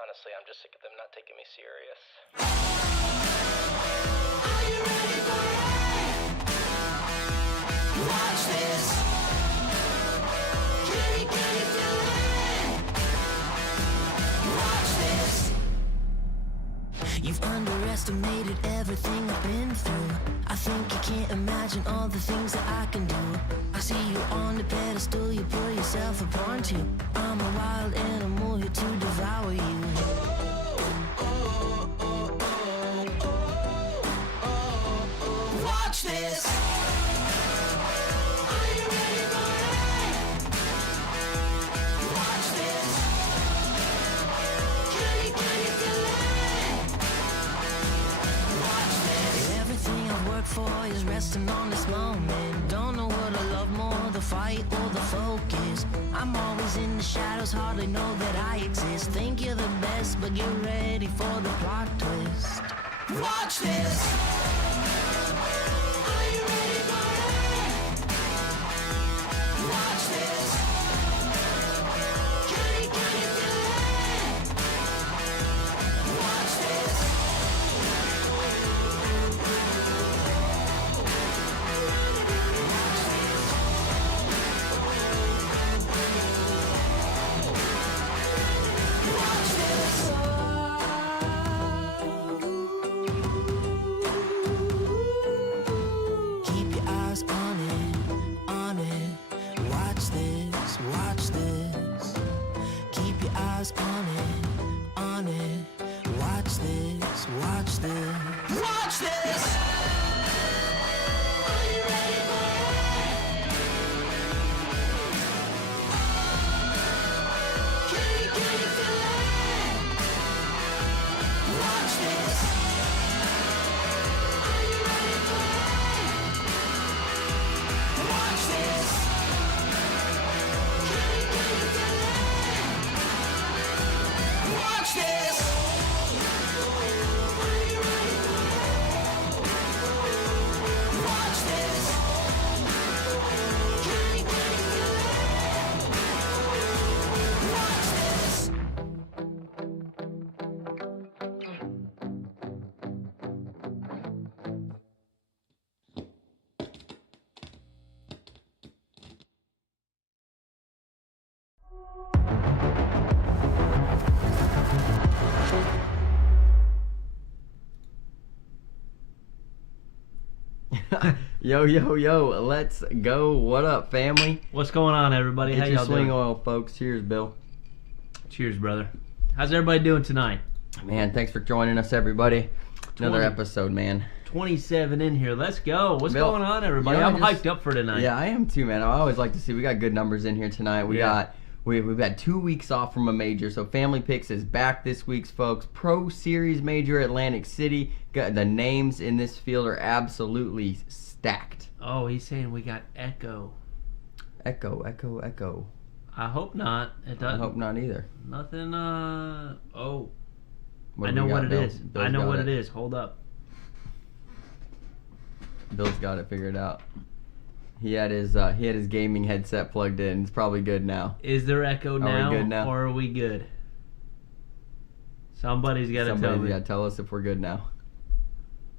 Honestly, I'm just sick of them not taking me serious. Are you ready for it? Watch this. Can you feel it? Watch this. You've underestimated everything I've been through. I think you can't imagine all the things that I can do. I see you on the pedestal, you put yourself upon too. I'm a wild animal here to devour you. Watch this. Are you ready for it? Watch this. Can you feel it? Watch this. Everything I've worked for is resting on this moment. Don't know what I love more, the fight or the focus. I'm always in the shadows, hardly know that I exist. Think you're the best, but get ready for the plot twist. Watch this. Are you ready for it? Watch this. Can you feel it? Watch this. Watch this. Keep your eyes on it, on it. Watch this, watch this. Keep your eyes on it, on it. Watch this, watch this. Watch this! Are you ready for it? Can you feel it? Watch this! Are you ready for it? Watch this! Can you feel it? Watch this! Are you ready for it? Watch this! Can you feel it? Watch this! Yo, yo, yo, let's go. What up, family? What's going on, everybody? How Get your y'all swing doing? oil, folks. Cheers, Bill. Cheers, brother. How's everybody doing tonight? Man, thanks for joining us, everybody. Another 20. episode, man. 27 in here. Let's go. What's Bill, going on, everybody? you know, I'm just- hyped up for tonight. Yeah, I am too, man. I always like to see we got good numbers in here tonight. We've had 2 weeks off from a major, so Family Pix is back this week, folks. Pro Series Major Atlantic City. Got the names in this field are absolutely stacked. Oh, he's saying we got Echo. Echo, echo, echo. I hope not. It I doesn't. hope not either. Nothing. Oh, What I do know we got, what it Bill? is. Bill's I know got what it is. Hold up. Bill's got it figured out. He had his gaming headset plugged in. It's probably good now. Is there Echo now, good now? or are we good? Somebody's got to tell Somebody's me. got to tell us if we're good now.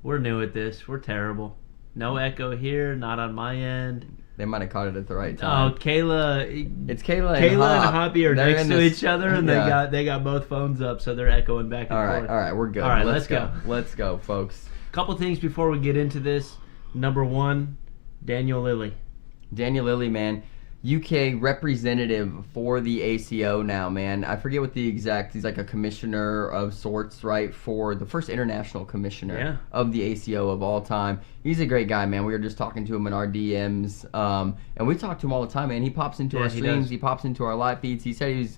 We're new at this. We're terrible. No Echo here. Not on my end. They might have caught it at the right Oh, time. Kayla. It's Kayla and Kayla Hop. and Hoppy are They're next in to this- each other, and yeah. they got both phones up, so they're echoing back and All forth. right, we're good. All right, let's go. Let's go, folks. Couple things before we get into this. Number one, Daniel Lilly. Daniel Lilly, man, UK representative for the ACO now, man. I forget what the exact, he's like a commissioner of sorts, right, for the first international commissioner of the ACO of all time. He's a great guy, man. We were just talking to him in our DMs, and we talk to him all the time, man. He pops into our streams, he pops into our live feeds. He said he's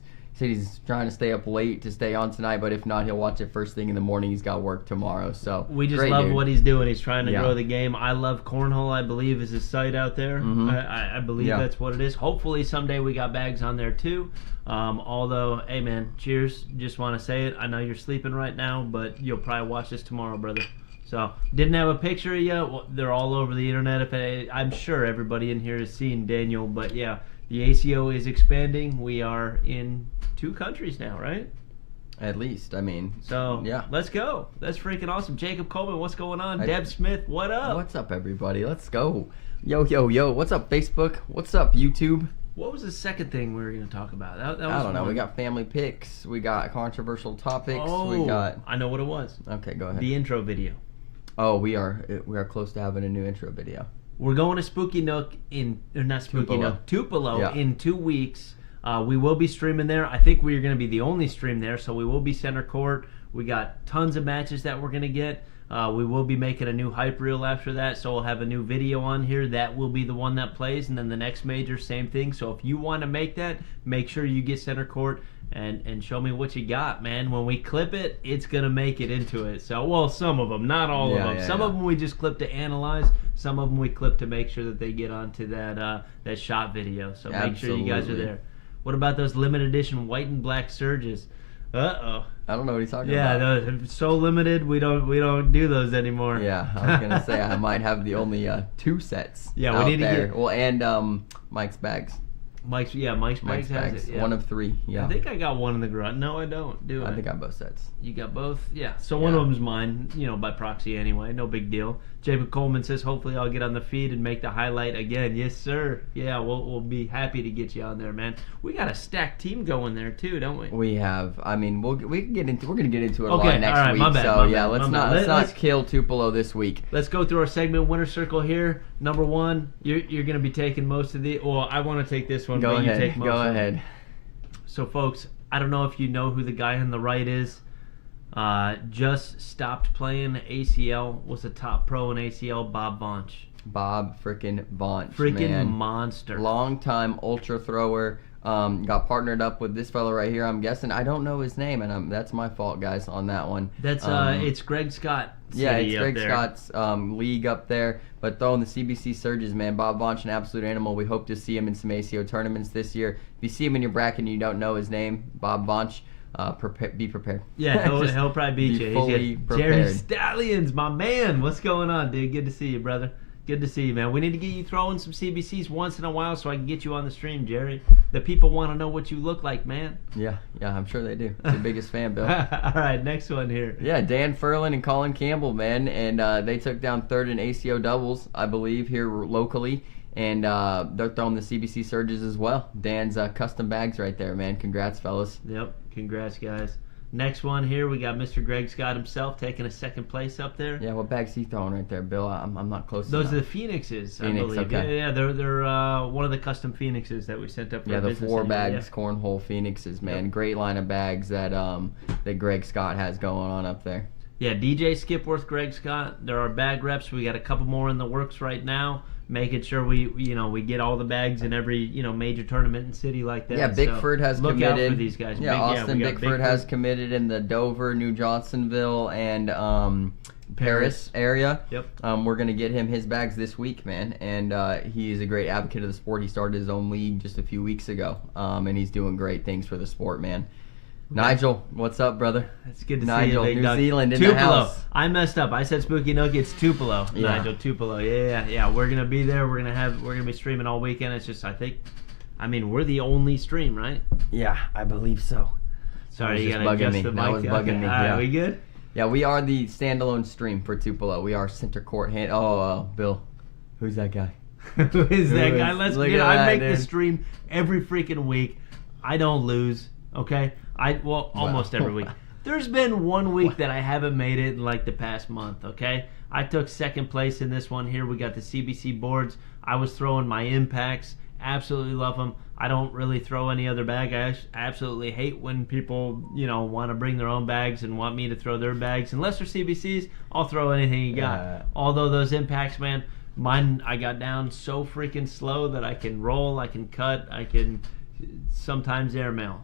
trying to stay up late to stay on tonight, but if not, he'll watch it first thing in the morning. He's got work tomorrow, so We just great love dude. what he's doing. He's trying to grow the game. I Love Cornhole, I believe, is his site out there. I believe that's what it is. Hopefully someday we got bags on there too. Although, hey man, cheers. Just want to say it. I know you're sleeping right now, but you'll probably watch this tomorrow, brother. So, didn't have a picture yet. Well, they're all over the internet. I'm sure everybody in here has seen Daniel, but yeah, the ACO is expanding. We are in 2 countries now, right? At least, I mean. So, yeah. Let's go. That's freaking awesome. Jacob Coleman, what's going on? Deb Smith, what up? What's up, everybody? Let's go. Yo, yo, yo. What's up, Facebook? What's up, YouTube? What was the second thing we were going to talk about? That was I don't know. We got family picks. We got controversial topics. We got. I know what it was. Okay, go ahead. The intro video. Oh, we are close to having a new intro video. We're going to Spooky Nook Tupelo in 2 weeks. We will be streaming there. I think we are going to be the only stream there, so we will be center court. We got tons of matches that we're going to get. We will be making a new hype reel after that, so we'll have a new video on here. That will be the one that plays, and then the next major, same thing. So if you want to make that, make sure you get center court and show me what you got, man. When we clip it, it's going to make it into it. So, well, some of them, not all of them. Some of them we just clip to analyze. Some of them we clip to make sure that they get onto that shot video. So make sure you guys are there. What about those limited edition white and black Surges? Uh-oh. I don't know what he's talking about. Yeah, they're so limited, we don't do those anymore. Yeah, I was gonna say I might have the only 2 sets. Yeah, we need there. to get. Well, and Mike's bags. Mike's bags has it. Yeah. 1 of 3. Yeah. I think I got one in the garage. No, I don't. I think I got both sets. You got both? Yeah. So one of them's mine, by proxy anyway. No big deal. Jacob Coleman says, hopefully I'll get on the feed and make the highlight again. Yes, sir. Yeah, we'll be happy to get you on there, man. We got a stacked team going there too, don't we? We have. I mean, we're gonna get into it a lot Okay, next all right, week. my bad, so my yeah, bad, let's not kill Tupelo this week. Let's go through our segment winner circle here. Number 1, you're gonna be taking most of the. Well, I want to take this one, Go but ahead. you take most. Go of ahead. it. So, folks, I don't know if you know who the guy on the right is. Just stopped playing ACL, was a top pro in ACL, Bob Vonch. Bob frickin' Vonch, Freaking man. monster. Long time ultra thrower. Got partnered up with this fellow right here. I'm guessing I don't know his name, and that's my fault, guys, on that one. That's it's Greg Scott. Yeah, it's Greg Scott's league up there. But throwing the CBC Surges, man, Bob Vonch, an absolute animal. We hope to see him in some ACO tournaments this year. If you see him in your bracket and you don't know his name, Bob Vonch, be prepared. Yeah, he'll probably beat you. Fully prepared. Jerry Stallions, my man. What's going on, dude? Good to see you, brother. Good to see you, man. We need to get you throwing some CBCs once in a while so I can get you on the stream, Jerry. The people want to know what you look like, man. Yeah, I'm sure they do. It's the biggest fan, Bill. All right, next one here. Yeah, Dan Furlan and Colin Campbell, man. And they took down 3rd in ACO doubles, I believe, here locally. And they're throwing the CBC Surges as well. Dan's custom bags right there, man. Congrats, fellas. Yep, congrats, guys. Next one here, we got Mr. Greg Scott himself taking a 2nd place up there. Yeah, what bag's he throwing right there, Bill? I'm not close Those enough. are the Phoenixes, I Phoenix, believe. okay. Yeah, they're one of the custom Phoenixes that we sent up for the business 4 anyway. bags, Cornhole Phoenixes, man. Yep. Great line of bags that Greg Scott has going on up there. Yeah, DJ Skipworth, Greg Scott. There are bag reps. We got a couple more in the works right now. Making sure we get all the bags in every major tournament and city like that. Yeah, Bickford has look committed. Look out for these guys. Yeah, Austin Bickford has committed in the Dover, New Johnsonville, and Paris area. Yep. We're gonna get him his bags this week, man, and he is a great advocate of the sport. He started his own league just a few weeks ago, and he's doing great things for the sport, man. Nigel, what's up, brother? It's good to Nigel, see you, Big New Dog. Zealand in Tupelo. the house. I messed up. I said Spooky Nook. It's Tupelo. Yeah. Nigel, Tupelo. Yeah. We're gonna be there. We're gonna be streaming all weekend. It's just we're the only stream, right? Yeah, I believe so. Sorry, you gotta adjust the mic. That was bugging me. All right, yeah. we good? Yeah, we are the standalone stream for Tupelo. We are center court hand. Bill, who's that guy? Who is that guy? Look Dude, at I that, make dude. the stream every freaking week. I don't lose. Okay. Almost every week. There's been 1 week that I haven't made it in like the past month, okay? I took 2nd place in this one here. We got the CBC boards. I was throwing my impacts. Absolutely love them. I don't really throw any other bag. I absolutely hate when people, want to bring their own bags and want me to throw their bags. Unless they're CBCs, I'll throw anything you got. Although those impacts, man, mine, I got down so freaking slow that I can roll, I can cut, I can sometimes airmail.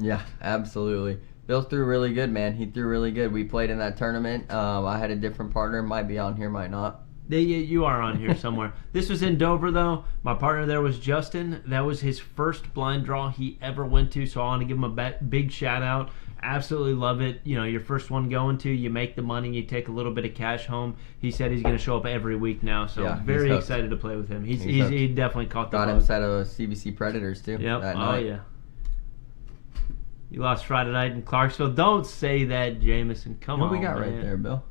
Yeah, absolutely. Bill threw really good, man. He threw really good. We played in that tournament. I had a different partner. Might be on here, might not. You are on here somewhere. This was in Dover, though. My partner there was Justin. That was his first blind draw he ever went to, so I want to give him a big shout-out. Absolutely love it. Your first one going to, you make the money, you take a little bit of cash home. He said he's going to show up every week now, so yeah, very excited to play with him. He definitely caught the bug. bug. Got him set of CBC Predators, too. Yep. That Oh, night. yeah. You lost Friday night in Clarksville. Don't say that, Jameson. Come on, What we got man. right there, Bill?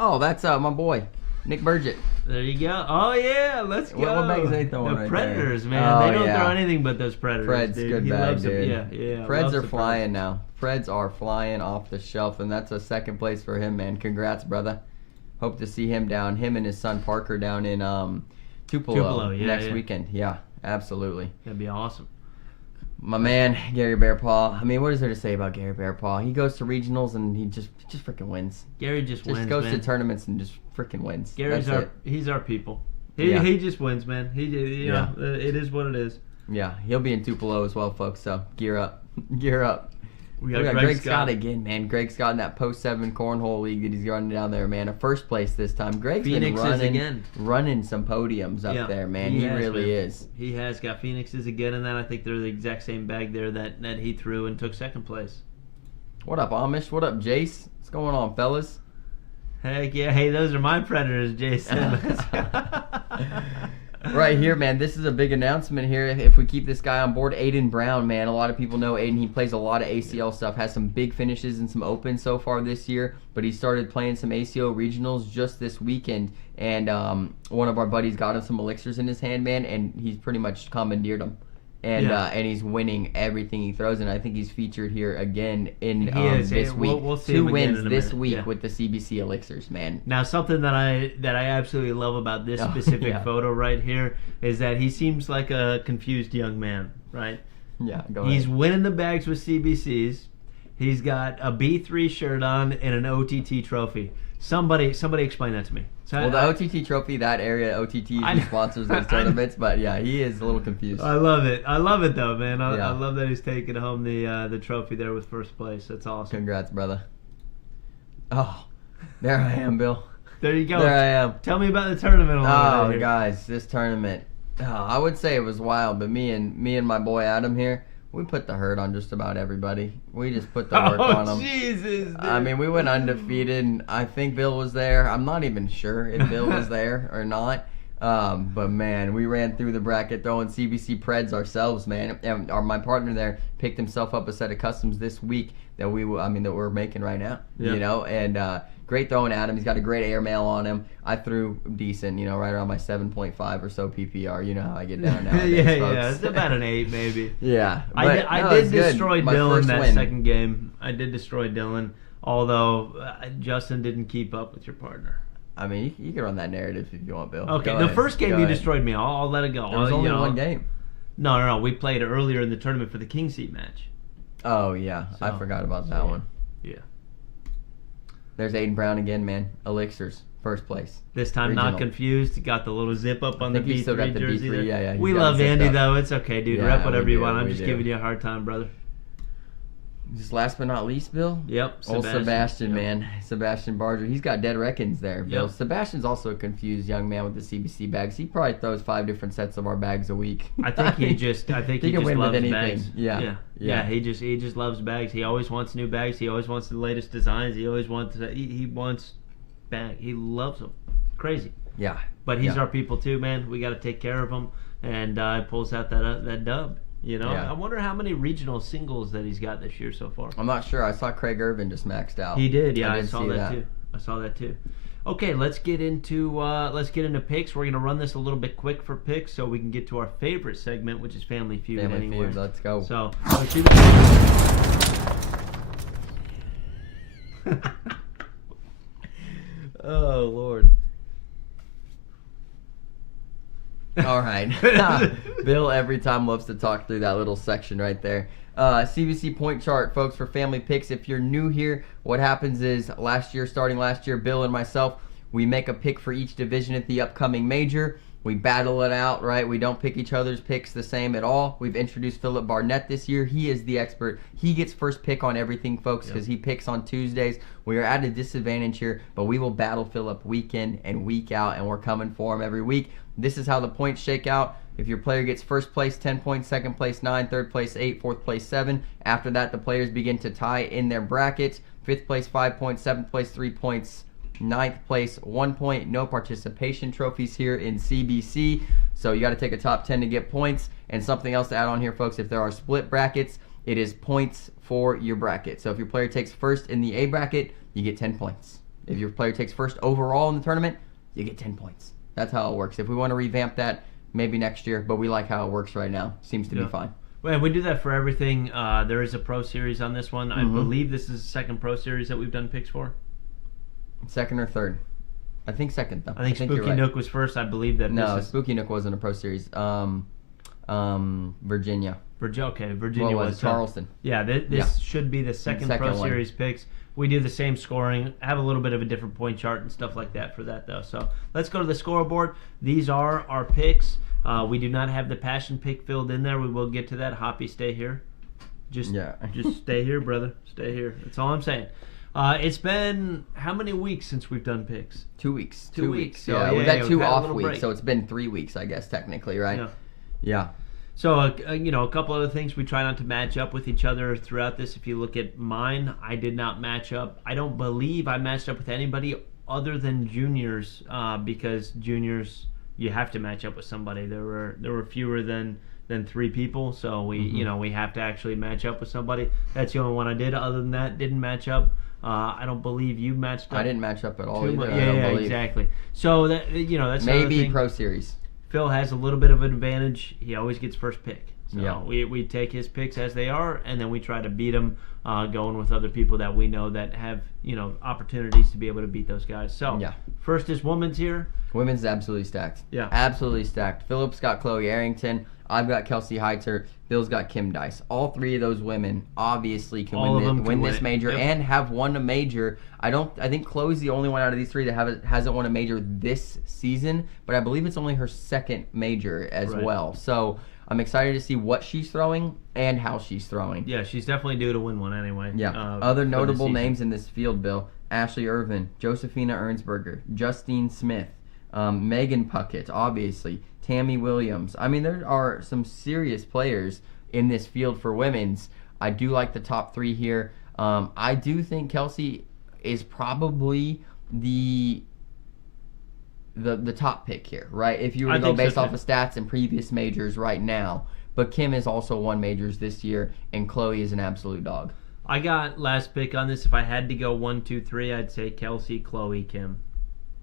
Oh, that's my boy, Nick Burgett. There you go. Oh, yeah. Let's go. What bags they throwing The right Predators, there? man. Oh, They don't yeah. throw anything but those Predators, Fred's dude. good He bag, loves them. dude. Yeah. Freds loves are the flying now. Freds are flying off the shelf, and that's a second place for him, man. Congrats, brother. Hope to see him and his son Parker down in Tupelo next weekend. Yeah, absolutely. That'd be awesome. My man, Gary Bearpaw. I mean, what is there to say about Gary Bearpaw? He goes to regionals and he just freaking wins. Gary just wins, goes man. to tournaments and just freaking wins. He's our people. He just wins, man. You know, it is what it is. Yeah, he'll be in Tupelo as well, folks. So gear up, gear up. We got Greg Scott again, man. Greg Scott in that post-7 Cornhole league that he's running down there, man. A first place this time. Greg's been running some podiums up there, man. He really is. He has got Phoenixes again, and then I think they're the exact same bag there that he threw and took second place. What up, Amish? What up, Jace? What's going on, fellas? Heck yeah. Hey, those are my Predators, Jason. Right here, man. This is a big announcement here. If we keep this guy on board, Aiden Brown, man. A lot of people know Aiden. He plays a lot of ACL stuff. Has some big finishes and some opens so far this year. But he started playing some ACO regionals just this weekend. And one of our buddies got him some elixirs in his hand, man. And he's pretty much commandeered them. And he's winning everything he throws, and I think he's featured here again in this week. We'll see 2 him wins this minute. week with the CBC elixirs, man. Now, something that I absolutely love about this specific photo right here is that he seems like a confused young man, right? Yeah, go ahead. He's winning the bags with CBCs. He's got a B3 shirt on and an OTT trophy. Somebody explain that to me. Well, the OTT trophy, that area, OTT sponsors those tournaments, but yeah, he is a little confused. I love it. I love it though, man. I love that he's taking home the trophy there with first place. That's awesome. Congrats, brother. Oh, there I am, Bill. There you go. There I am. Tell me about the tournament a little bit here. Guys, this tournament, I would say it was wild, but me and my boy Adam here, we put the hurt on just about everybody. We just put the work on them. Jesus, dude. I mean, we went undefeated, and I think Bill was there. I'm not even sure if Bill was there or not. But, man, we ran through the bracket throwing CBC Preds ourselves, man. And my partner there picked himself up a set of customs this week that we're making right now, you know. And great throwing at him. He's got a great airmail on him. I threw decent, you know, right around my 7.5 or so PPR. You know how I get down nowadays, folks. It's about an 8 maybe. Yeah. I did destroy Dylan that second game. I did destroy Dylan, although Justin didn't keep up with your partner. I mean, you can run that narrative if you want, Bill. Okay, the first game you destroyed me. I'll let it go. There was only one game. No. We played earlier in the tournament for the King Seat match. Oh, yeah. So, I forgot about that one. Yeah. There's Aiden Brown again, man. Elixirs, first place. This time regional. Not confused. He got the little zip up on the B3 still got the jersey. B3. Yeah. We love Andy, though. It's okay, dude. Rep whatever you want. I'm just giving you a hard time, brother. Just last but not least, Bill. Yep. Old Sebastian, man. Sebastian Barger. He's got dead reckons there, Bill. Yep. Sebastian's also a confused young man with the CBC bags. He probably throws 5 different sets of our bags a week. I think he just loves bags. Yeah. He just loves bags. He always wants new bags. He always wants the latest designs. He always wants he wants bags. He loves them. Crazy. Yeah. But he's our people too, man. We got to take care of him, and pulls out that dub. You know, I wonder how many regional singles that he's got this year so far. I'm not sure. I saw Craig Irvin just maxed out. He did, yeah. I saw that too. Okay, let's get into picks. We're gonna run this a little bit quick for picks, so we can get to our favorite segment, which is Family Feud. Feud. Let's go. So. Oh Lord. All right. Bill every time loves to talk through that little section right there. CBC point chart, folks, for Family Picks. If you're new here, what happens is starting last year, Bill and myself, we make a pick for each division at the upcoming major. We battle it out, right? We don't pick each other's picks the same at all. We've introduced Philip Barnett this year. He is the expert. He gets first pick on everything, folks, because he picks on Tuesdays. We are at a disadvantage here, but we will battle Philip week in and week out, and we're coming for him every week. This is how the points shake out. If your player gets first place, 10 points, second place, 9, third place, 8, fourth place, 7. After that, the players begin to tie in their brackets. Fifth place, 5 points, seventh place, 3 points, ninth place, 1 point. No participation trophies here in CBC. So you got to take a top 10 to get points. And something else to add on here, folks, if there are split brackets, It is points for your bracket. So if your player takes first in the A bracket, you get 10 points. If your player takes first overall in the tournament, you get 10 points. That's how it works. If we want to revamp that, maybe next year, but we like how it works right now. Seems to be fine. Well, we do that for everything. There is a pro series on this one. I believe this is the second pro series that we've done picks for. Second or third? I think second, though. I think Spooky Nook was first. I believe that Spooky Nook wasn't a pro series. Virginia. Virginia was Charleston. Yeah, this should be the second pro series picks. We do the same scoring, have a little bit of a different point chart and stuff like that for that, though. So let's go to the scoreboard. These are our picks. We do not have the passion pick filled in there. We will get to that. Hoppy, stay here. Just stay here, brother. Stay here. That's all I'm saying. It's been how many weeks since we've done picks? 2 weeks. 2 weeks. So, yeah, we've had 2 off weeks, break. so it's been 3 weeks, I guess, technically, right? Yeah. So, a couple other things. We try not to match up with each other throughout this. If you look at mine, I did not match up. I don't believe I matched up with anybody other than juniors, because juniors, you have to match up with somebody. There were fewer than 3 people, so we have to actually match up with somebody. That's the only one I did. Other than that, didn't match up. I don't believe you matched up. I didn't match up at all either. Yeah, exactly. So that's maybe pro series. Phil has a little bit of an advantage. He always gets first pick. So yeah. we take his picks as they are, and then we try to beat them, going with other people that we know that have opportunities to be able to beat those guys. So first is women's here. Women's is absolutely stacked. Yeah, absolutely stacked. Philip's got Chloe Arrington. I've got Kelsey Heiter. Bill's got Kim Dice. All 3 of those women obviously can win this major and have won a major. I think Chloe's the only one out of these 3 that hasn't won a major this season, but I believe it's only her second major as well. So I'm excited to see what she's throwing and how she's throwing. Yeah, she's definitely due to win one anyway. Yeah. Other notable names in this field, Bill: Ashley Irvin, Josephina Ernsberger, Justine Smith, Megan Puckett, obviously, Tammy Williams. I mean, there are some serious players in this field for women's. I do like the top 3 here. I do think Kelsey is probably the top pick here, right? If you were to go based off of stats and previous majors right now. But Kim has also won majors this year, and Chloe is an absolute dog. I got last pick on this. If I had to go 1, 2, 3, I'd say Kelsey, Chloe, Kim.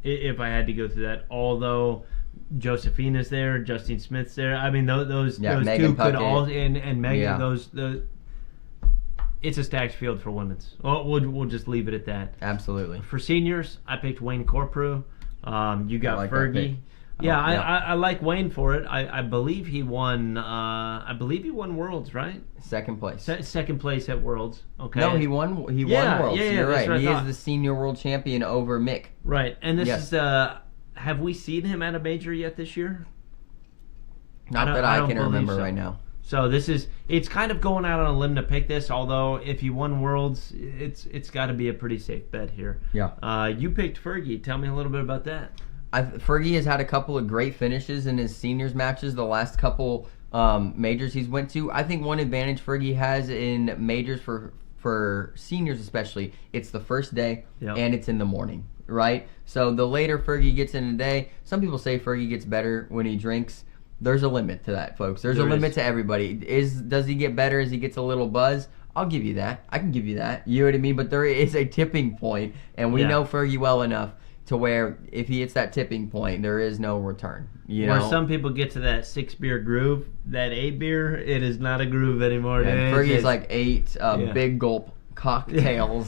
If I had to go through that, although Josephina's there, Justine Smith's there. I mean, those Megan 2 could Puckett. all and Megan. It's a stacked field for women's. We'll just leave it at that. Absolutely. For seniors, I picked Wayne Corprew. You got Fergie. Yeah, I like Wayne for it. I believe he won. I believe he won Worlds, right? Second place. Second place at Worlds. Okay. No, he won. He won Worlds. Yeah, You're right. He is the senior world champion over Mick. Right, and this is. Have we seen him at a major yet this year? Not that I can remember right now. So it's kind of going out on a limb to pick this, although if he won Worlds, it's got to be a pretty safe bet here. Yeah. You picked Fergie. Tell me a little bit about that. Fergie has had a couple of great finishes in his seniors matches the last couple majors he's went to. I think one advantage Fergie has in majors for seniors especially, it's the first day and it's in the morning, right? So the later Fergie gets in the day, some people say Fergie gets better when he drinks. There's a limit to that, folks. There's a limit to everybody. Does he get better as he gets a little buzz? I'll give you that. I can give you that. You know what I mean? But there is a tipping point, and we know Fergie well enough to where if he hits that tipping point, there is no return. Where some people get to that 6-beer groove, that 8-beer, it is not a groove anymore. Yeah, Fergie's like 8 big gulp cocktails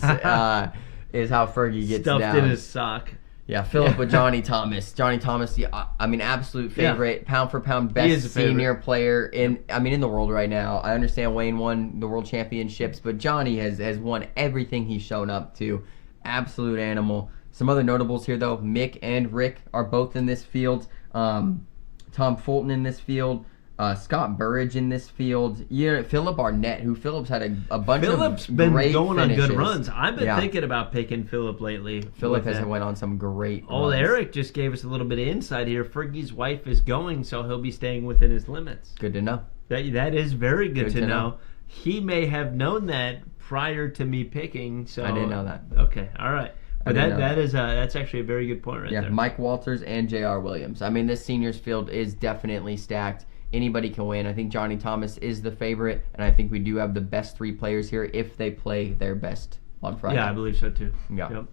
is how Fergie gets stuffed down. in his sock. Yeah, Philip with Johnny Thomas. Johnny Thomas, absolute favorite, pound for pound, best senior player in the world right now. I understand Wayne won the world championships, but Johnny has won everything he's shown up to. Absolute animal. Some other notables here, though. Mick and Rick are both in this field. Tom Fulton in this field. Scott Burridge in this field. Philip Arnett, who Philip's had a bunch of great Philip's been going finishes. on good runs. I've been thinking about picking Philip lately. Philip has went on some great runs. Eric just gave us a little bit of insight here. Fergie's wife is going, so he'll be staying within his limits. Good to know. That is very good to know. He may have known that prior to me picking. So I didn't know that. Okay, all right. But that's actually a very good point right there. Yeah, Mike Walters and J.R. Williams. This seniors field is definitely stacked. anybody can win. I think Johnny Thomas is the favorite, and I think we do have the best 3 players here if they play their best on Friday. Yeah, I believe so too. Yeah. Yep.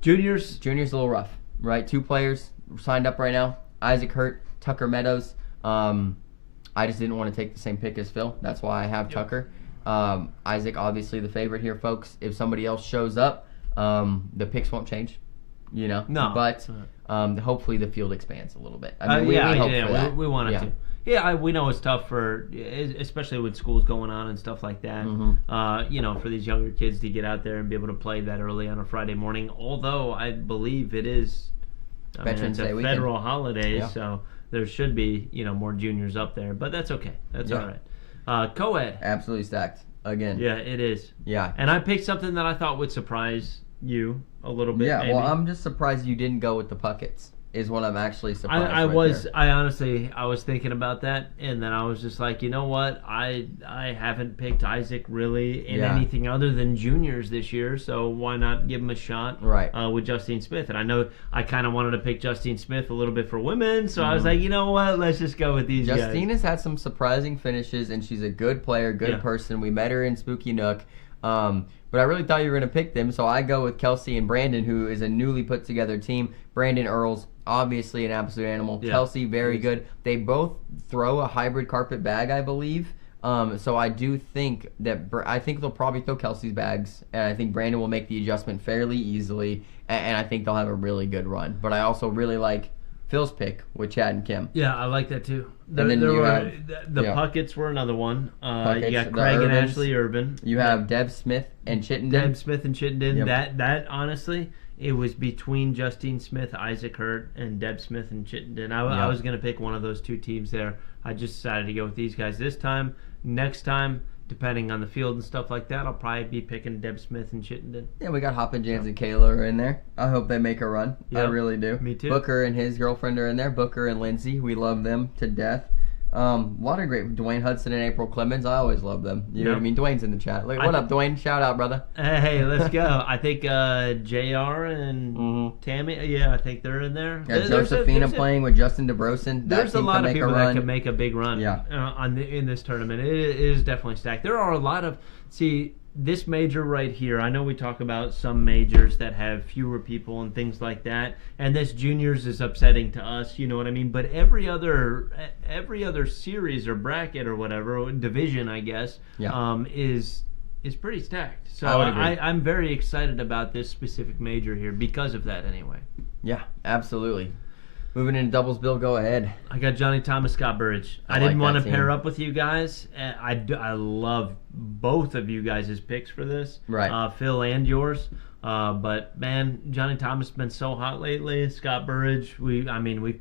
Juniors a little rough, right? 2 players signed up right now. Isaac Hurt, Tucker Meadows. I just didn't want to take the same pick as Phil. That's why I have Tucker. Isaac, obviously the favorite here, folks. If somebody else shows up, the picks won't change, No. But hopefully the field expands a little bit. I mean, we hope for that. We want it to. Yeah, we know it's tough especially with schools going on and stuff like that. Mm-hmm. For these younger kids to get out there and be able to play that early on a Friday morning. Although I believe it is Veterans Day weekend. Federal holiday, so there should be more juniors up there, but that's okay. That's all right. Co-ed, absolutely stacked again. Yeah, it is. Yeah, and I picked something that I thought would surprise you a little bit. Yeah, maybe. Well, I'm just surprised you didn't go with the Pucketts. Is what I'm actually surprised. I was thinking about that, and then I was just like, you know what? I haven't picked Isaac really in anything other than juniors this year, so why not give him a shot? Right. With Justine Smith, and I know I kind of wanted to pick Justine Smith a little bit for women, so I was like, you know what? Let's just go with these guys. Justine has had some surprising finishes, and she's a good player, good person. We met her in Spooky Nook. But I really thought you were going to pick them, so I go with Kelsey and Brandon, who is a newly put together team. Brandon Earls, obviously an absolute animal. Yeah. Kelsey, very good. They both throw a hybrid carpet bag, I believe. So I do think that they'll probably throw Kelsey's bags, and I think Brandon will make the adjustment fairly easily, and I think they'll have a really good run. But I also really like Phil's pick with Chad and Kim. Yeah, I like that too. The Pucketts were another one. You got Craig and Ashley Urban. You have Deb Smith and Chittenden. Yep. That honestly, it was between Justine Smith, Isaac Hurt, and Deb Smith and Chittenden. I was going to pick one of those 2 teams there. I just decided to go with these guys this time. Next time, depending on the field and stuff like that, I'll probably be picking Deb Smith and Chittenden. Yeah, we got Hoppin' Jans and Kayla are in there. I hope they make a run. Yep. I really do. Me too. Booker and his girlfriend are in there. Booker and Lindsay. We love them to death. A lot of great. Dwayne Hudson and April Clemens. I always love them. You know what I mean? Dwayne's in the chat. What up, Dwayne? Shout out, brother. Hey, let's go. I think JR and Tammy. Yeah, I think they're in there. Yeah, Josephina playing with Justin DeBrosen. There's a lot of people that can make a big run. Yeah. In this tournament, it is definitely stacked. There are a lot of this major right here, I know we talk about some majors that have fewer people and things like that, and this juniors is upsetting to us, you know what I mean? But every other series or bracket or whatever, division, I guess, is pretty stacked. So I'm very excited about this specific major here because of that anyway. Yeah, absolutely. Moving into doubles, Bill, go ahead. I got Johnny Thomas, Scott Burridge. I didn't want to pair up with you guys. I love both of you guys' picks for this. Right. Phil and yours. But, man, Johnny Thomas has been so hot lately. Scott Burridge, we've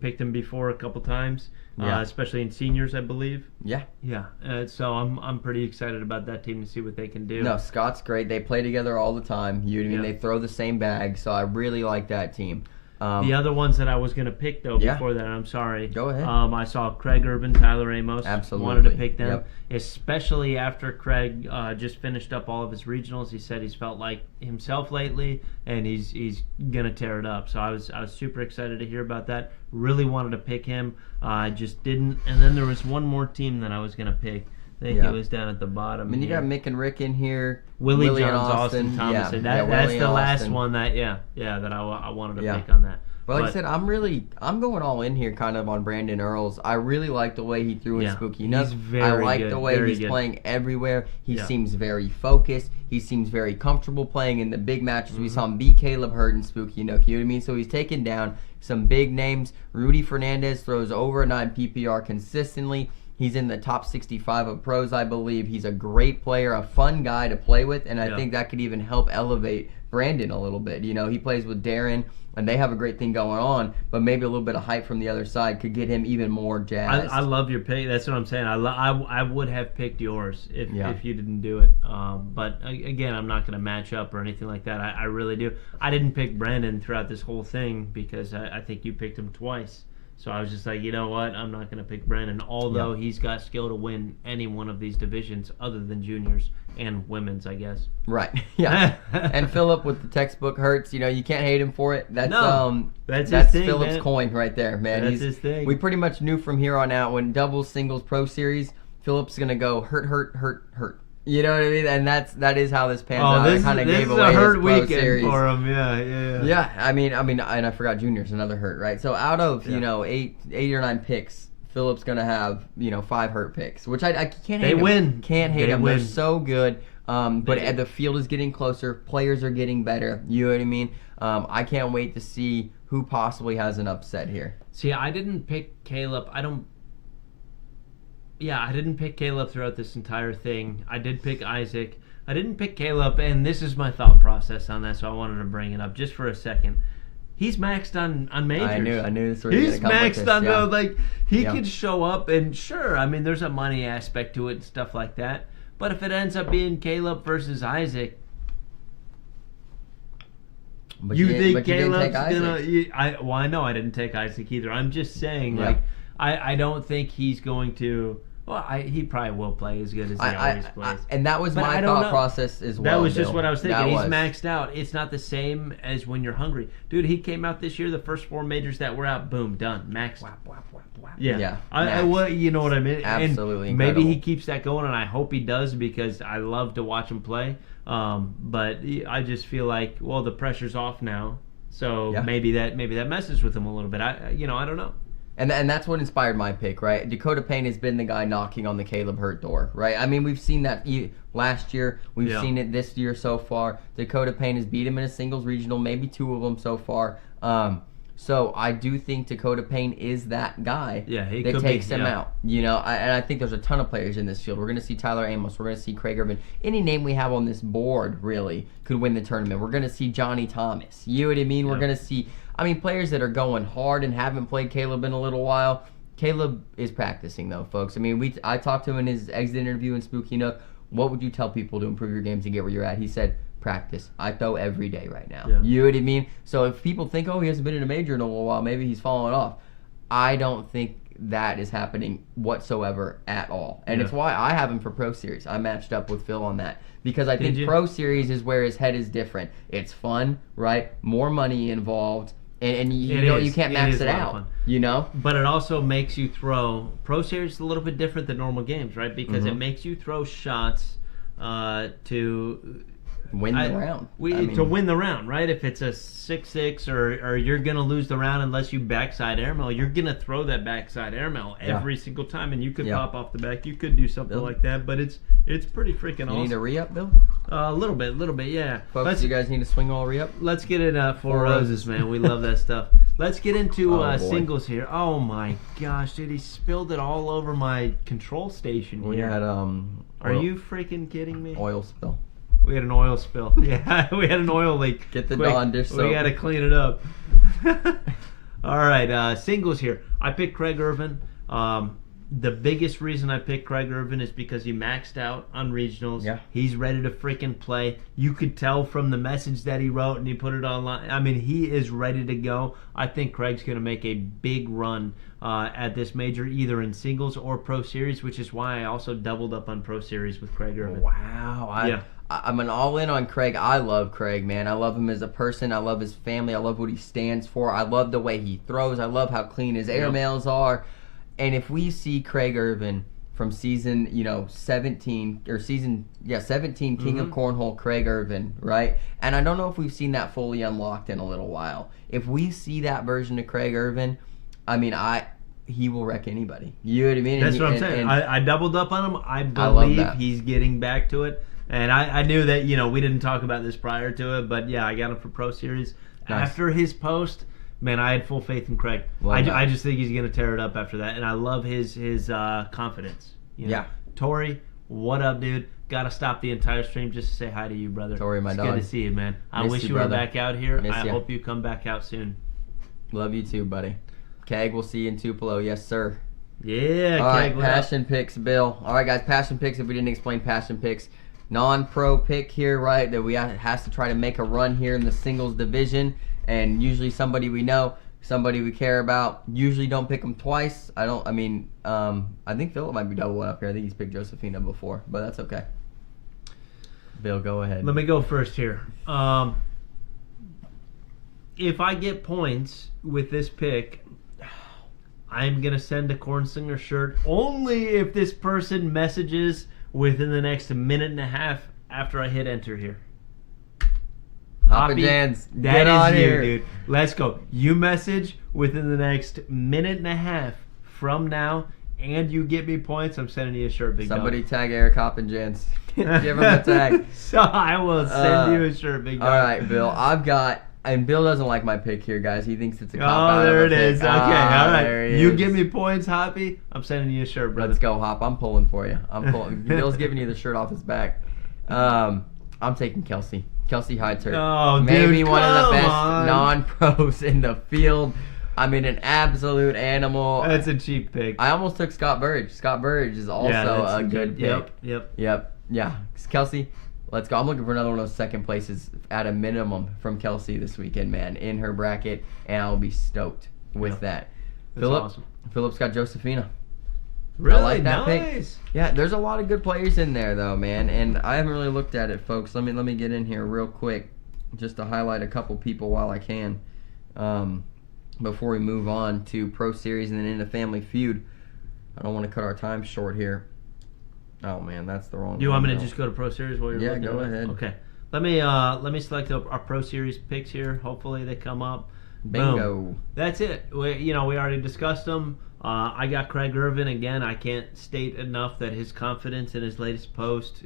picked him before a couple times, especially in seniors, I believe. Yeah. Yeah. So I'm pretty excited about that team to see what they can do. No, Scott's great. They play together all the time. They throw the same bag, so I really like that team. The other ones that I was going to pick, though, before that, I'm sorry. Go ahead. I saw Craig Urban, Tyler Amos. Absolutely. Wanted to pick them, especially after Craig just finished up all of his regionals. He said he's felt like himself lately, and he's going to tear it up. So I was super excited to hear about that. Really wanted to pick him. I just didn't. And then there was one more team that I was going to I think it was down at the bottom. I mean, you got Mick and Rick in here. Willie Jones, Austin Thomas. That's the last one that I wanted to pick on that. But like I said, I'm going all in here kind of on Brandon Earls. I really like the way he threw in Spooky Nook. I like the way he's playing everywhere. He seems very focused. He seems very comfortable playing in the big matches. We saw him beat Caleb Hurt in Spooky Nook. You know what I mean? So he's taken down some big names. Rudy Fernandez throws over a 9 PPR consistently. He's in the top 65 of pros, I believe. He's a great player, a fun guy to play with, and I think that could even help elevate Brandon a little bit. He plays with Darren, and they have a great thing going on, but maybe a little bit of hype from the other side could get him even more jazzed. I love your pick. That's what I'm saying. I would have picked yours if you didn't do it. But again, I'm not going to match up or anything like that. I really do. I didn't pick Brandon throughout this whole thing because I think you picked him twice. So I was just like, you know what? I'm not going to pick Brandon, although he's got skill to win any one of these divisions other than juniors and women's, I guess. Right. Yeah. And Philip with the textbook hurts. You can't hate him for it. That's his thing, Philip's man. coin right there, man. That's his thing. We pretty much knew from here on out when doubles, singles, pro series, Philip's gonna go hurt. You know what I mean? And that is how this pans out. This is a hurt weekend series for him. Yeah. Yeah, I mean, and I forgot juniors, another hurt, right? So out of 8 or 9 picks, Philip's gonna have 5 hurt picks, which I can't hate. They win. Can't hate them. Win. They're so good. But the field is getting closer. Players are getting better. You know what I mean? I can't wait to see who possibly has an upset here. See, I didn't pick Caleb. I didn't pick Caleb throughout this entire thing. I did pick Isaac. I didn't pick Caleb, and this is my thought process on that, so I wanted to bring it up just for a second. He's maxed on majors. I knew this was He's maxed on he Yeah. could show up, and sure, I mean, there's a money aspect to it and stuff like that. But if it ends up being Caleb versus Isaac, But you didn't think take Caleb's Isaac. I know I didn't take Isaac either. I'm just saying, I don't think he's going to. Well, he probably will play as good as he always plays. And that was my thought process as well. That was just what I was thinking. He's was. maxed out. It's not the same as when you're hungry. Dude, he came out this year, the first 4 majors that were out, boom, done. Maxed. Yeah. You know what I mean? Absolutely and maybe he incredible. keeps that going, and I hope he does because I love to watch him play. But I just feel like, well, the pressure's off now. So maybe that messes with him a little bit. I don't know. And that's what inspired my pick, right? Dakota Payne has been the guy knocking on the Caleb Hurt door, right? I mean, we've seen that last year. We've seen it this year so far. Dakota Payne has beat him in a singles regional, maybe 2 of them so far. So I do think Dakota Payne is that guy that takes him out. And I think there's a ton of players in this field. We're going to see Tyler Amos. We're going to see Craig Irvin. Any name we have on this board, really, could win the tournament. We're going to see Johnny Thomas. You know what I mean? We're going to see... players that are going hard and haven't played Caleb in a little while. Caleb is practicing, though, folks. I talked to him in his exit interview in Spooky Nook. What would you tell people to improve your games and get where you're at? He said, practice. I throw every day right now. Yeah. You know what I mean? So if people think, he hasn't been in a major in a little while, maybe he's falling off. I don't think that is happening whatsoever at all. And it's why I have him for Pro Series. I matched up with Phil on that. Because I think Pro Series is where his head is different. It's fun, right? More money involved. And you can't max it out, But it also makes you throw... Pro Series is a little bit different than normal games, right? Because it makes you throw shots to... Win the round. To win the round, right? If it's a 6-6 or you're going to lose the round unless you backside airmail, you're going to throw that backside airmail every single time, and you could pop off the back. You could do something like that, but it's pretty freaking awesome. You need a re-up, Bill? A little bit, yeah. Folks, you guys need to swing all re-up? Let's get it 4 roses, man. We love that stuff. Let's get into singles here. Oh, my gosh, dude. He spilled it all over my control station here. We had, Are you freaking kidding me? Oil spill. We had an oil spill. Yeah, we had an oil leak. Get the Dawn dish soap. We got to clean it up. All right, singles here. I picked Craig Irvin. The biggest reason I picked Craig Irvin is because he maxed out on regionals. Yeah. He's ready to freaking play. You could tell from the message that he wrote and he put it online. He is ready to go. I think Craig's going to make a big run at this major, either in singles or Pro Series, which is why I also doubled up on Pro Series with Craig Irvin. Wow. I'm an all-in on Craig. I love Craig, man. I love him as a person. I love his family. I love what he stands for. I love the way he throws. I love how clean his airmails are. And if we see Craig Irvin from season, 17 or season, 17 King of Cornhole, Craig Irvin, right? And I don't know if we've seen that fully unlocked in a little while. If we see that version of Craig Irvin, he will wreck anybody. You know what I mean? That's what I'm saying. I doubled up on him. I believe he's getting back to it. And I knew that, we didn't talk about this prior to it, but I got him for Pro Series. Nice. After his post, man, I had full faith in Craig. I just think he's going to tear it up after that. And I love his confidence. Tori, what up, dude? Got to stop the entire stream just to say hi to you, brother. Tori, my dog. It's good to see you, man. I wish you were back out here. I hope you come back out soon. Love you too, buddy. Keg, we'll see you in Tupelo. Yes, sir. Yeah, all Keg. Right, passion picks, Bill. All right, guys, passion picks. If we didn't explain passion picks, non-pro pick here, right? That we has to try to make a run here in the singles division, and usually somebody we know. somebody we care about. Usually don't pick them twice. I think Philip might be doubling up here. I think he's picked Josefina before, but that's okay. Bill, go ahead. Let me go first here. If I get points with this pick, I'm going to send a Cornsinger shirt only if this person messages within the next minute and a half after I hit enter here. Hoppy Jans, that is you, here. dude. Let's go. You message within the next minute and a half from now, and you get me points. I'm sending you a shirt, big Somebody dog. tag Eric Hoppinjans. Give him a tag. So I will send you a shirt, big dog. All right, Bill. And Bill doesn't like my pick here, guys. He thinks it's a cop-out. Oh, there it is. Okay, all right. There he You is. give me points, Hoppy. I'm sending you a shirt, brother. Let's go, Hop. I'm pulling for you. I'm pulling. Bill's giving you the shirt off his back. I'm taking Kelsey. Kelsey Hyter. Oh, Maybe dude, one of the best on. non-pros in the field. I mean, an absolute animal. That's a cheap pick. I almost took Scott Burridge. Scott Burridge is also a good pick. Yep. Yeah. Kelsey, let's go. I'm looking for another one of those second places at a minimum from Kelsey this weekend, man, in her bracket, and I'll be stoked with that. That's awesome. Philip's got Josefina. Really? I like that nice. pick. Yeah, there's a lot of good players in there, though, man, and I haven't really looked at it, folks. Let me get in here real quick just to highlight a couple people while I can before we move on to Pro Series and then into Family Feud. I don't want to cut our time short here. Oh, man, that's the wrong Do you want me to one, just go to Pro Series while you're looking? Yeah, go ahead. Okay. Let me select our Pro Series picks here. Hopefully they come up. Bingo. Boom. That's it. We already discussed them. I got Craig Irvin again. I can't state enough that his confidence in his latest post,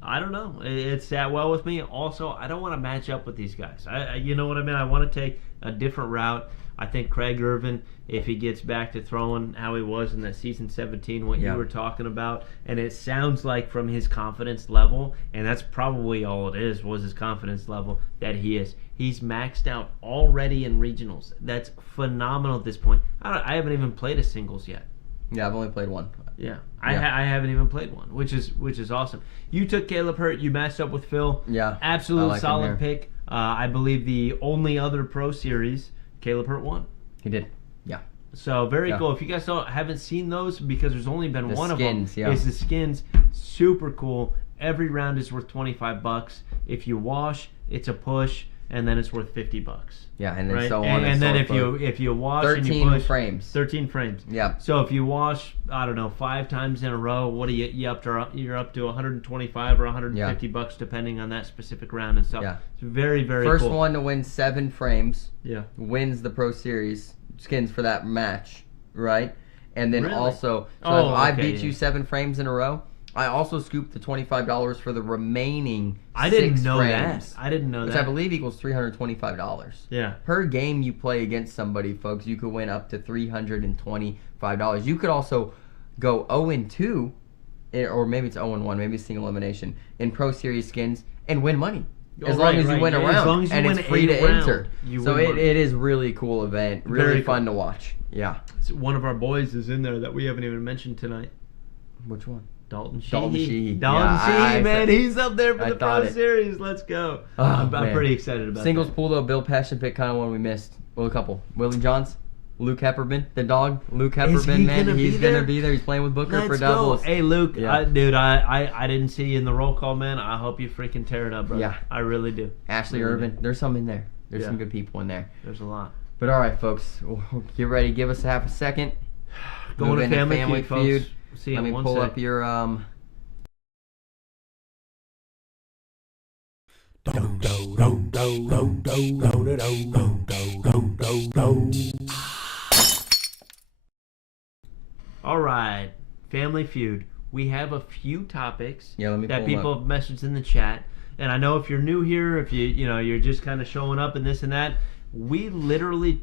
I don't know. It sat well with me. Also, I don't want to match up with these guys. You know what I mean? I want to take a different route. I think Craig Irvin, if he gets back to throwing how he was in that season 17, what you were talking about, and it sounds like from his confidence level, and that's probably all it is, was his confidence level, that he's maxed out already in regionals. That's phenomenal at this point. I haven't even played a singles yet. Yeah, I've only played one. Yeah, I haven't even played one, which is awesome. You took Caleb Hurt. You matched up with Phil. Yeah, absolute solid pick. I believe the only other Pro Series, Caleb Hurt won. He did. Yeah. So very cool. If you guys haven't seen those, because there's only been one skins, of them, is the skins. Super cool. Every round is worth $25. If you wash, it's a push, and then it's worth $50. Yeah, and then right? so on. And then if you wash 13 and you push, frames. 13 frames. Yeah. So if you wash, I don't know, 5 times in a row, what are you're up to $125 or $150 depending on that specific round and stuff. Yeah. It's very, very First cool. one to win 7 frames. Yeah. Wins the Pro Series skins for that match, right? And then Really? also, if I beat you 7 frames in a row, I also scooped the $25 for the remaining 6 frames. I didn't know which that. I believe equals $325. Yeah. Per game you play against somebody, folks, you could win up to $325. You could also go 0-2, or maybe it's 0-1, maybe it's single elimination, in Pro Series skins and win money. As long as you win a round. As long as you and win it's free to enter. So it is really cool event. Really fun to watch. Yeah. One of our boys is in there that we haven't even mentioned tonight. Which one? Dalton Sheehy. Dalton Sheehy, man. He's up there for the Pro it. Series. Let's go. Oh, I'm man. pretty excited about Singles that. pool, though, Bill Passion pick kind of one we missed. Well, a couple. Willie Johns, Luke Hepperman, the dog. Luke Hepperman, man. He's going to be there. He's playing with Booker for doubles. Go. Hey, Luke. Yeah. Dude, I didn't see you in the roll call, man. I hope you freaking tear it up, brother. Yeah. I really do. Ashley Irvin. There's some in there. There's some good people in there. There's a lot. But all right, folks. Get ready. Give us half a second. Going to Family Feud. See Let me pull up your... All right, Family Feud. We have a few topics that people have messaged in the chat, and I know if you're new here, if you're just kind of showing up and this and that, we literally,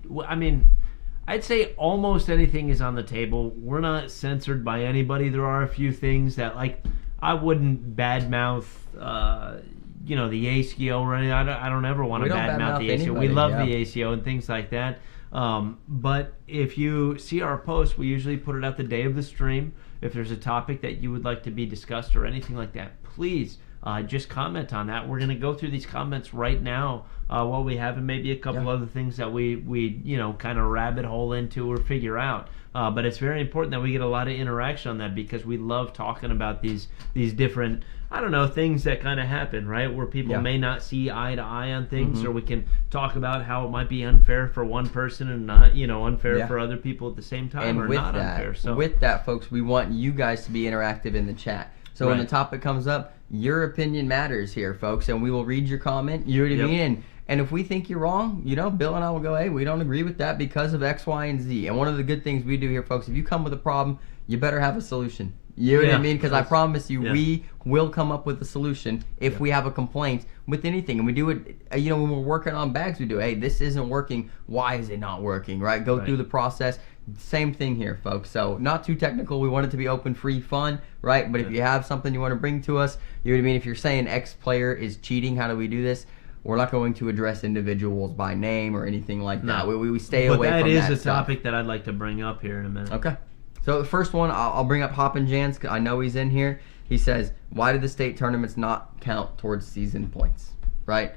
I'd say almost anything is on the table. We're not censored by anybody. There are a few things that, like, I wouldn't badmouth, the ACO or anything. I don't ever want to badmouth the ACO. We love the ACO and things like that. But if you see our post, we usually put it out the day of the stream. If there's a topic that you would like to be discussed or anything like that, please just comment on that. We're going to go through these comments right now while we have, and maybe a couple other things that we kind of rabbit hole into or figure out. But it's very important that we get a lot of interaction on that, because we love talking about these different, I don't know, things that kind of happen, right? Where people may not see eye to eye on things, or we can talk about how it might be unfair for one person and not, unfair for other people at the same time, and or with not that, unfair. So with that, folks, we want you guys to be interactive in the chat. So when the topic comes up, your opinion matters here, folks, and we will read your comment. You know what I mean? And if we think you're wrong, Bill and I will go, hey, we don't agree with that because of X, Y, and Z. And one of the good things we do here, folks, if you come with a problem, you better have a solution. You know what I mean? Because I promise you, we will come up with a solution if we have a complaint with anything. And we do it, when we're working on bags, we do, hey, this isn't working. Why is it not working, right? Go through the process. Same thing here, folks. So not too technical. We want it to be open, free, fun, right? But if you have something you want to bring to us, you know what I mean? If you're saying X player is cheating, how do we do this? We're not going to address individuals by name or anything like that. We stay away from that. But that is a topic that I'd like to bring up here in a minute. Okay. So the first one, I'll bring up Hoppin' Jans, because I know he's in here. He says, why do the state tournaments not count towards season points, right?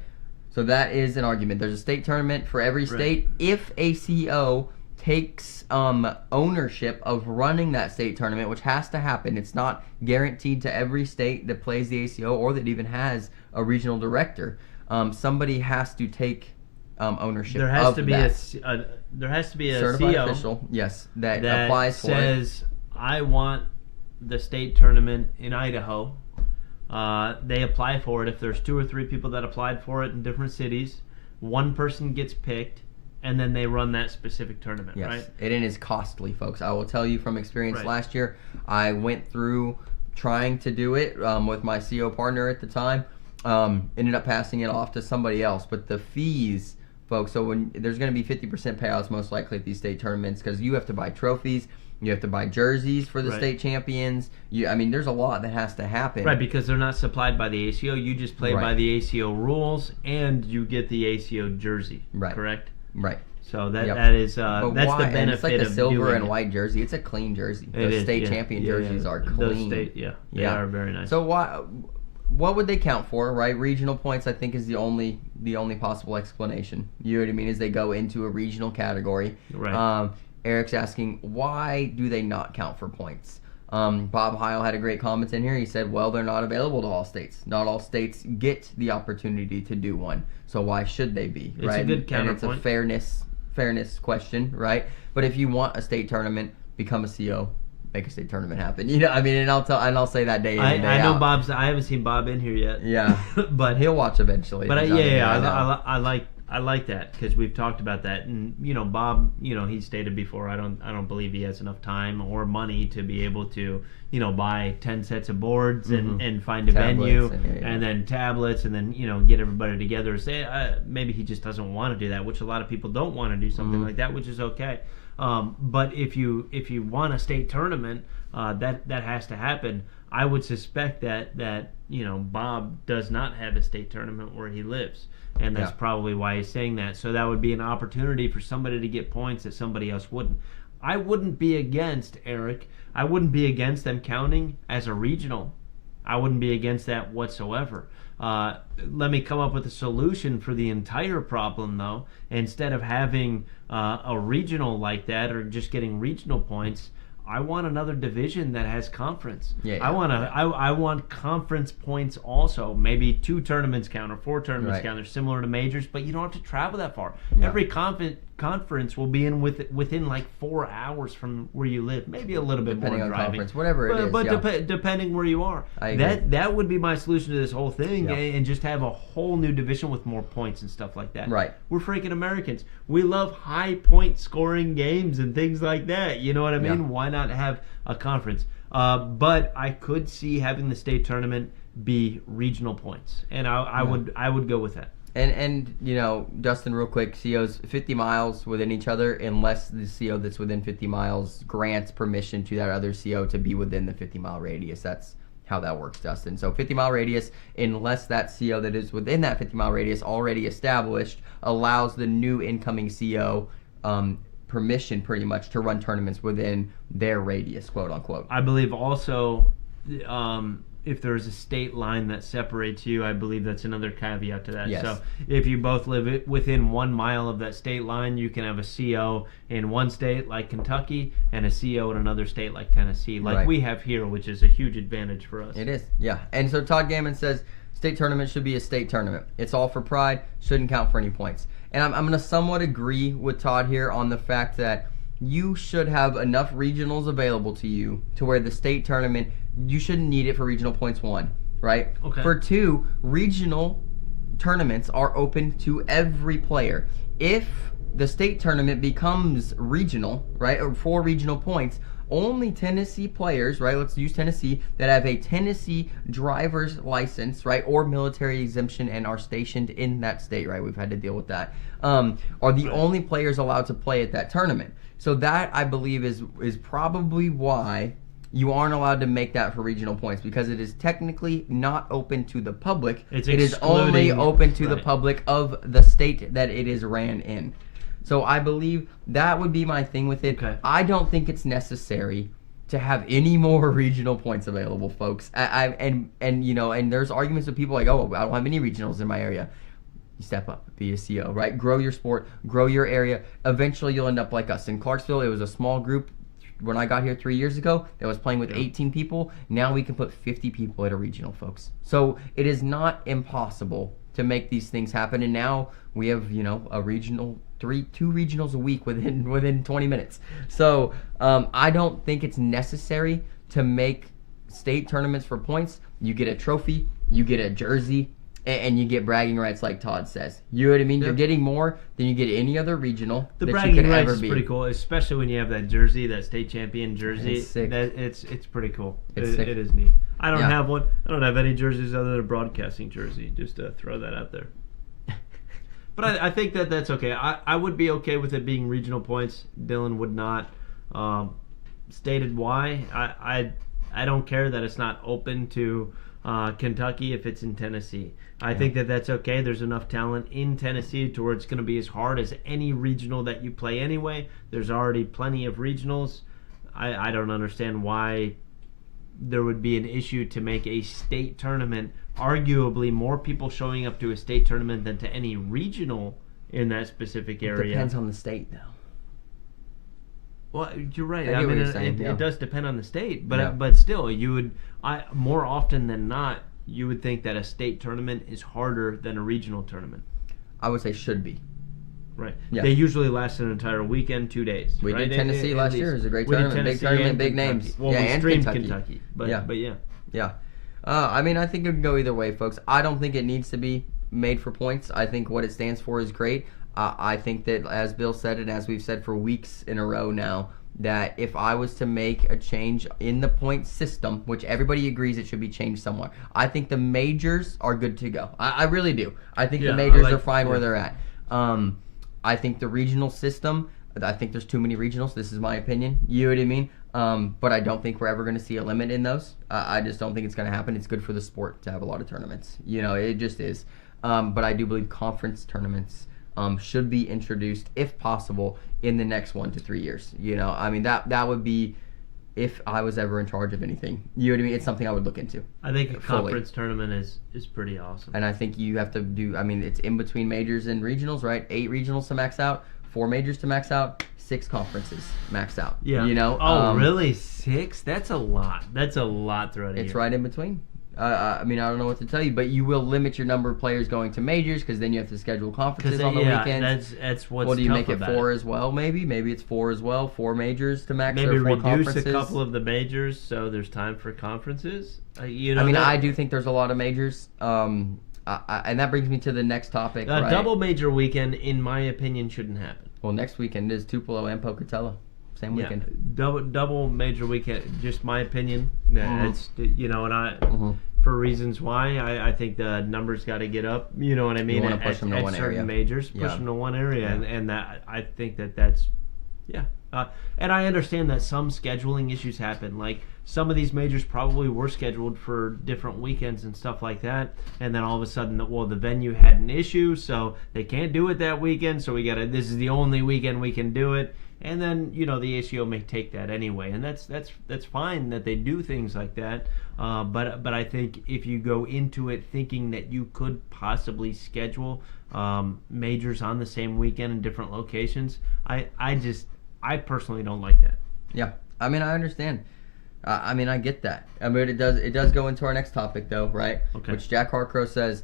So that is an argument. There's a state tournament for every state. If ACO takes ownership of running that state tournament, which has to happen. It's not guaranteed to every state that plays the ACO or that even has a regional director. Somebody has to take ownership. There has to be that. There has to be a certified CO official, that applies for it. Says, I want the state tournament in Idaho. They apply for it. If there's 2 or 3 people that applied for it in different cities, one person gets picked, and then they run that specific tournament, right? It is costly, folks. I will tell you from experience last year, I went through trying to do it with my CO partner at the time. Ended up passing it off to somebody else. But the fees, folks, so when there's going to be 50% payouts most likely at these state tournaments, because you have to buy trophies, you have to buy jerseys for the state champions. There's a lot that has to happen. Right, because they're not supplied by the ACO. You just play by the ACO rules, and you get the ACO jersey, correct? Right. So that is that's the benefit and it's like a silver and it. white jersey. It's a clean jersey. Those state champion jerseys are clean. They are very nice. So what would they count for, right? Regional points, I think, is the only possible explanation. You know what I mean? Is they go into a regional category. Right. Eric's asking, why do they not count for points? Bob Heil had a great comment in here. He said, well, they're not available to all states. Not all states get the opportunity to do one. So why should they be, right? It's a good counterpoint. And it's a fairness question, right? But if you want a state tournament, become a CO. Make a state tournament happen. And I'll say that day in and day I know out. I haven't seen Bob in here yet. Yeah, but he'll watch eventually. But I like that, because we've talked about that, and Bob, he stated before, I don't believe he has enough time or money to be able to buy 10 sets of boards and find a venue and then tablets and then get everybody together. Say maybe he just doesn't want to do that, which a lot of people don't want to do something like that, which is okay. But if you want a state tournament, that has to happen. I would suspect that Bob does not have a state tournament where he lives, and that's probably why he's saying that. So that would be an opportunity for somebody to get points that somebody else wouldn't. I wouldn't be against, Eric. I wouldn't be against them counting as a regional. I wouldn't be against that whatsoever. Let me come up with a solution for the entire problem, though. Instead of having a regional like that, or just getting regional points, I want another division that has conference. I want conference points also. Maybe 2 tournaments count or 4 tournaments count. They're similar to majors, but you don't have to travel that far. Every conference will be within like 4 hours from where you live. Maybe a little bit depending more on driving. Conference, whatever it is. But depending where you are. That would be my solution to this whole thing, and just have a whole new division with more points and stuff like that. Right. We're freaking Americans. We love high point scoring games and things like that. You know what I mean? Why not have a conference? But I could see having the state tournament be regional points, and I would go with that. And Dustin, real quick, COs 50 miles within each other, unless the CO that's within 50 miles grants permission to that other CO to be within the 50-mile radius. That's how that works, Dustin. So 50-mile radius, unless that CO that is within that 50-mile radius already established, allows the new incoming CO permission pretty much to run tournaments within their radius, quote unquote. I believe also if there's a state line that separates you, I believe that's another caveat to that. Yes. So if you both live within 1 mile of that state line, you can have a CO in one state like Kentucky and a CO in another state like Tennessee, like we have here, which is a huge advantage for us. It is, yeah. And so Todd Gammon says, state tournament should be a state tournament. It's all for pride, shouldn't count for any points. And I'm going to somewhat agree with Todd here on the fact that you should have enough regionals available to you to where the state tournament, you shouldn't need it for regional points 1, right? Okay. For 2, regional tournaments are open to every player. If the state tournament becomes regional, right, or for regional points, only Tennessee players, right, let's use Tennessee, that have a Tennessee driver's license, right, or military exemption and are stationed in that state, right, we've had to deal with that, are the only players allowed to play at that tournament. So that, I believe, is probably why you aren't allowed to make that for regional points, because it is technically not open to the public. It is only open to the public of the state that it is ran in. So I believe that would be my thing with it. Okay. I don't think it's necessary to have any more regional points available, folks. And there's arguments with people like, oh, I don't have any regionals in my area. You step up, be a CO, right? Grow your sport, grow your area. Eventually, you'll end up like us. In Clarksville, it was a small group when I got here 3 years ago that was playing with 18 people. Now we can put 50 people at a regional, folks. So it is not impossible to make these things happen. And now we have, a regional, two regionals a week within 20 minutes. So I don't think it's necessary to make state tournaments for points. You get a trophy, you get a jersey, and you get bragging rights, like Todd says. You know what I mean? Yep. You're getting more than you get any other regional the that bragging you could rights ever is be. Pretty cool, especially when you have that jersey, that state champion jersey. It's sick. It's pretty cool. It's sick. It is neat. I don't have one. I don't have any jerseys other than a broadcasting jersey. Just to throw that out there. But I think that's okay. I would be okay with it being regional points. Dylan would not. Stated why. I don't care that it's not open to Kentucky if it's in Tennessee. I think that's okay. There's enough talent in Tennessee to where it's going to be as hard as any regional that you play anyway. There's already plenty of regionals. I don't understand why there would be an issue to make a state tournament. Arguably, more people showing up to a state tournament than to any regional in that specific area. It depends on the state, though. Well, you're right. I mean, it does depend on the state, but still, more often than not, you would think that a state tournament is harder than a regional tournament. I would say should be. Right. Yeah. They usually last an entire weekend, 2 days. We did Tennessee last year. It was a great tournament. Big tournament, big names. Well, we and streamed Kentucky. But yeah. Yeah. I mean, I think it can go either way, folks. I don't think it needs to be made for points. I think what it stands for is great. I think that, as Bill said, and as we've said for weeks in a row now, that if I was to make a change in the point system, which everybody agrees it should be changed somewhere, I think the majors are good to go. I really do. I think the majors are fine where they're at. I think the regional system, I think there's too many regionals. This is my opinion. You know what I mean? But I don't think we're ever going to see a limit in those. I just don't think it's going to happen. It's good for the sport to have a lot of tournaments. It just is. But I do believe conference tournaments should be introduced, if possible, in the next 1 to 3 years. I mean, that would be, if I was ever in charge of anything. You know what I mean? It's something I would look into. I think a conference tournament is pretty awesome. And I think you have to do, it's in between majors and regionals, right? 8 regionals to max out, 4 majors to max out, 6 conferences max out. Yeah. Really? 6? That's a lot. That's a lot throughout a year. It's right in between. I don't know what to tell you, but you will limit your number of players going to majors, because then you have to schedule conferences on the weekends. That's what's Well, do you tough make it about 4 as well? Maybe it's 4 as well. 4 majors to max. Maybe or 4 reduce conferences. a couple of the majors so there's time for conferences. I do think there's a lot of majors. And that brings me to the next topic. A double major weekend, in my opinion, shouldn't happen. Well, next weekend is Tupelo and Pocatello. Same weekend. Double major weekend. Just my opinion. It's for reasons why I think the numbers got to get up. You know what I mean? You want to push them to one certain area. Majors, push them to one area, and that I think that's. And I understand that some scheduling issues happen. Like, some of these majors probably were scheduled for different weekends and stuff like that, and then all of a sudden, the venue had an issue, so they can't do it that weekend. So this is the only weekend we can do it. and then the ACO may take that anyway, and that's fine that they do things like that. But I think if you go into it thinking that you could possibly schedule majors on the same weekend in different locations, I personally don't like that. Yeah, I mean, I understand. I get that. I mean, it does go into our next topic, though, right? Okay. Which Jack Harcrow says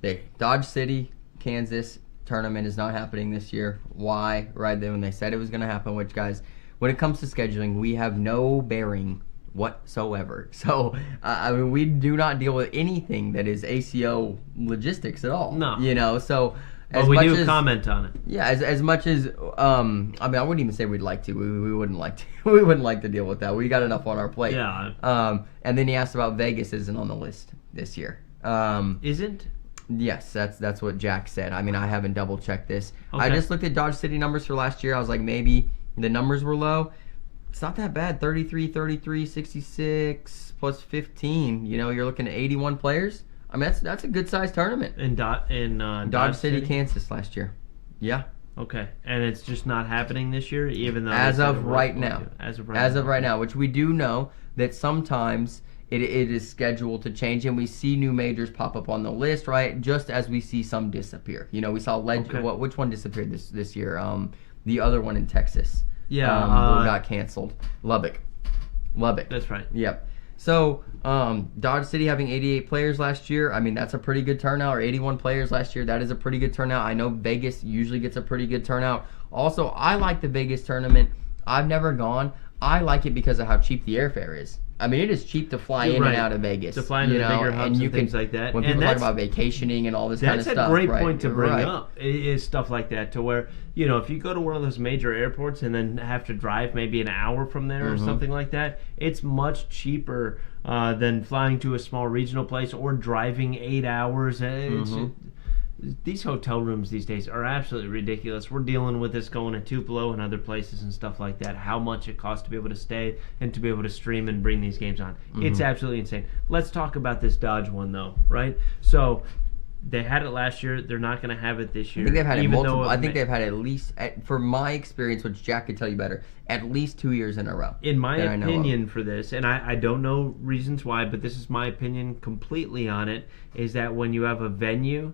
the Dodge City, Kansas tournament is not happening this year. Why? Right then when they said it was going to happen, which, guys, when it comes to scheduling, we have no bearing whatsoever. So, I mean, we do not deal with anything that is ACO logistics at all. No. So... But we do comment on it. Yeah, as much as I mean, I wouldn't even say we'd like to. We wouldn't like to. We wouldn't like to deal with that. We got enough on our plate. Yeah. And then he asked about Vegas isn't on the list this year. Isn't? Yes, that's what Jack said. I mean, I haven't double checked this. Okay. I just looked at Dodge City numbers for last year. I was like, maybe the numbers were low. It's not that bad. 33, 66 plus 15. You're looking at 81 players. I mean, that's a good-sized tournament. In Dodge City, Kansas last year. Yeah. Okay. And it's just not happening this year, even though... As of right now. As of right now, which we do know that sometimes it is scheduled to change, and we see new majors pop up on the list, right? Just as we see some disappear. We saw which one disappeared this year? The other one in Texas. Yeah. Who got canceled. Lubbock. That's right. Yep. So, Dodge City having 88 players last year, I mean, that's a pretty good turnout, or 81 players last year, that is a pretty good turnout. I know Vegas usually gets a pretty good turnout. Also, I like the Vegas tournament. I've never gone. I like it because of how cheap the airfare is. I mean, it is cheap to fly in and out of Vegas. To fly into the bigger hubs and things like that. When people talk about vacationing and all this kind of stuff. That's a great point to bring up, is stuff like that, to where, if you go to one of those major airports and then have to drive maybe an hour from there or something like that, it's much cheaper than flying to a small regional place or driving 8 hours. These hotel rooms these days are absolutely ridiculous. We're dealing with this going to Tupelo and other places and stuff like that, how much it costs to be able to stay and to be able to stream and bring these games on. It's absolutely insane. Let's talk about this Dodge one, though, right? So they had it last year. They're not going to have it this year. I think they've had it multiple. I think they've had at least, for my experience, which Jack could tell you better, at least 2 years in a row. In my opinion for this, and I don't know reasons why, but this is my opinion completely on it, is that when you have a venue,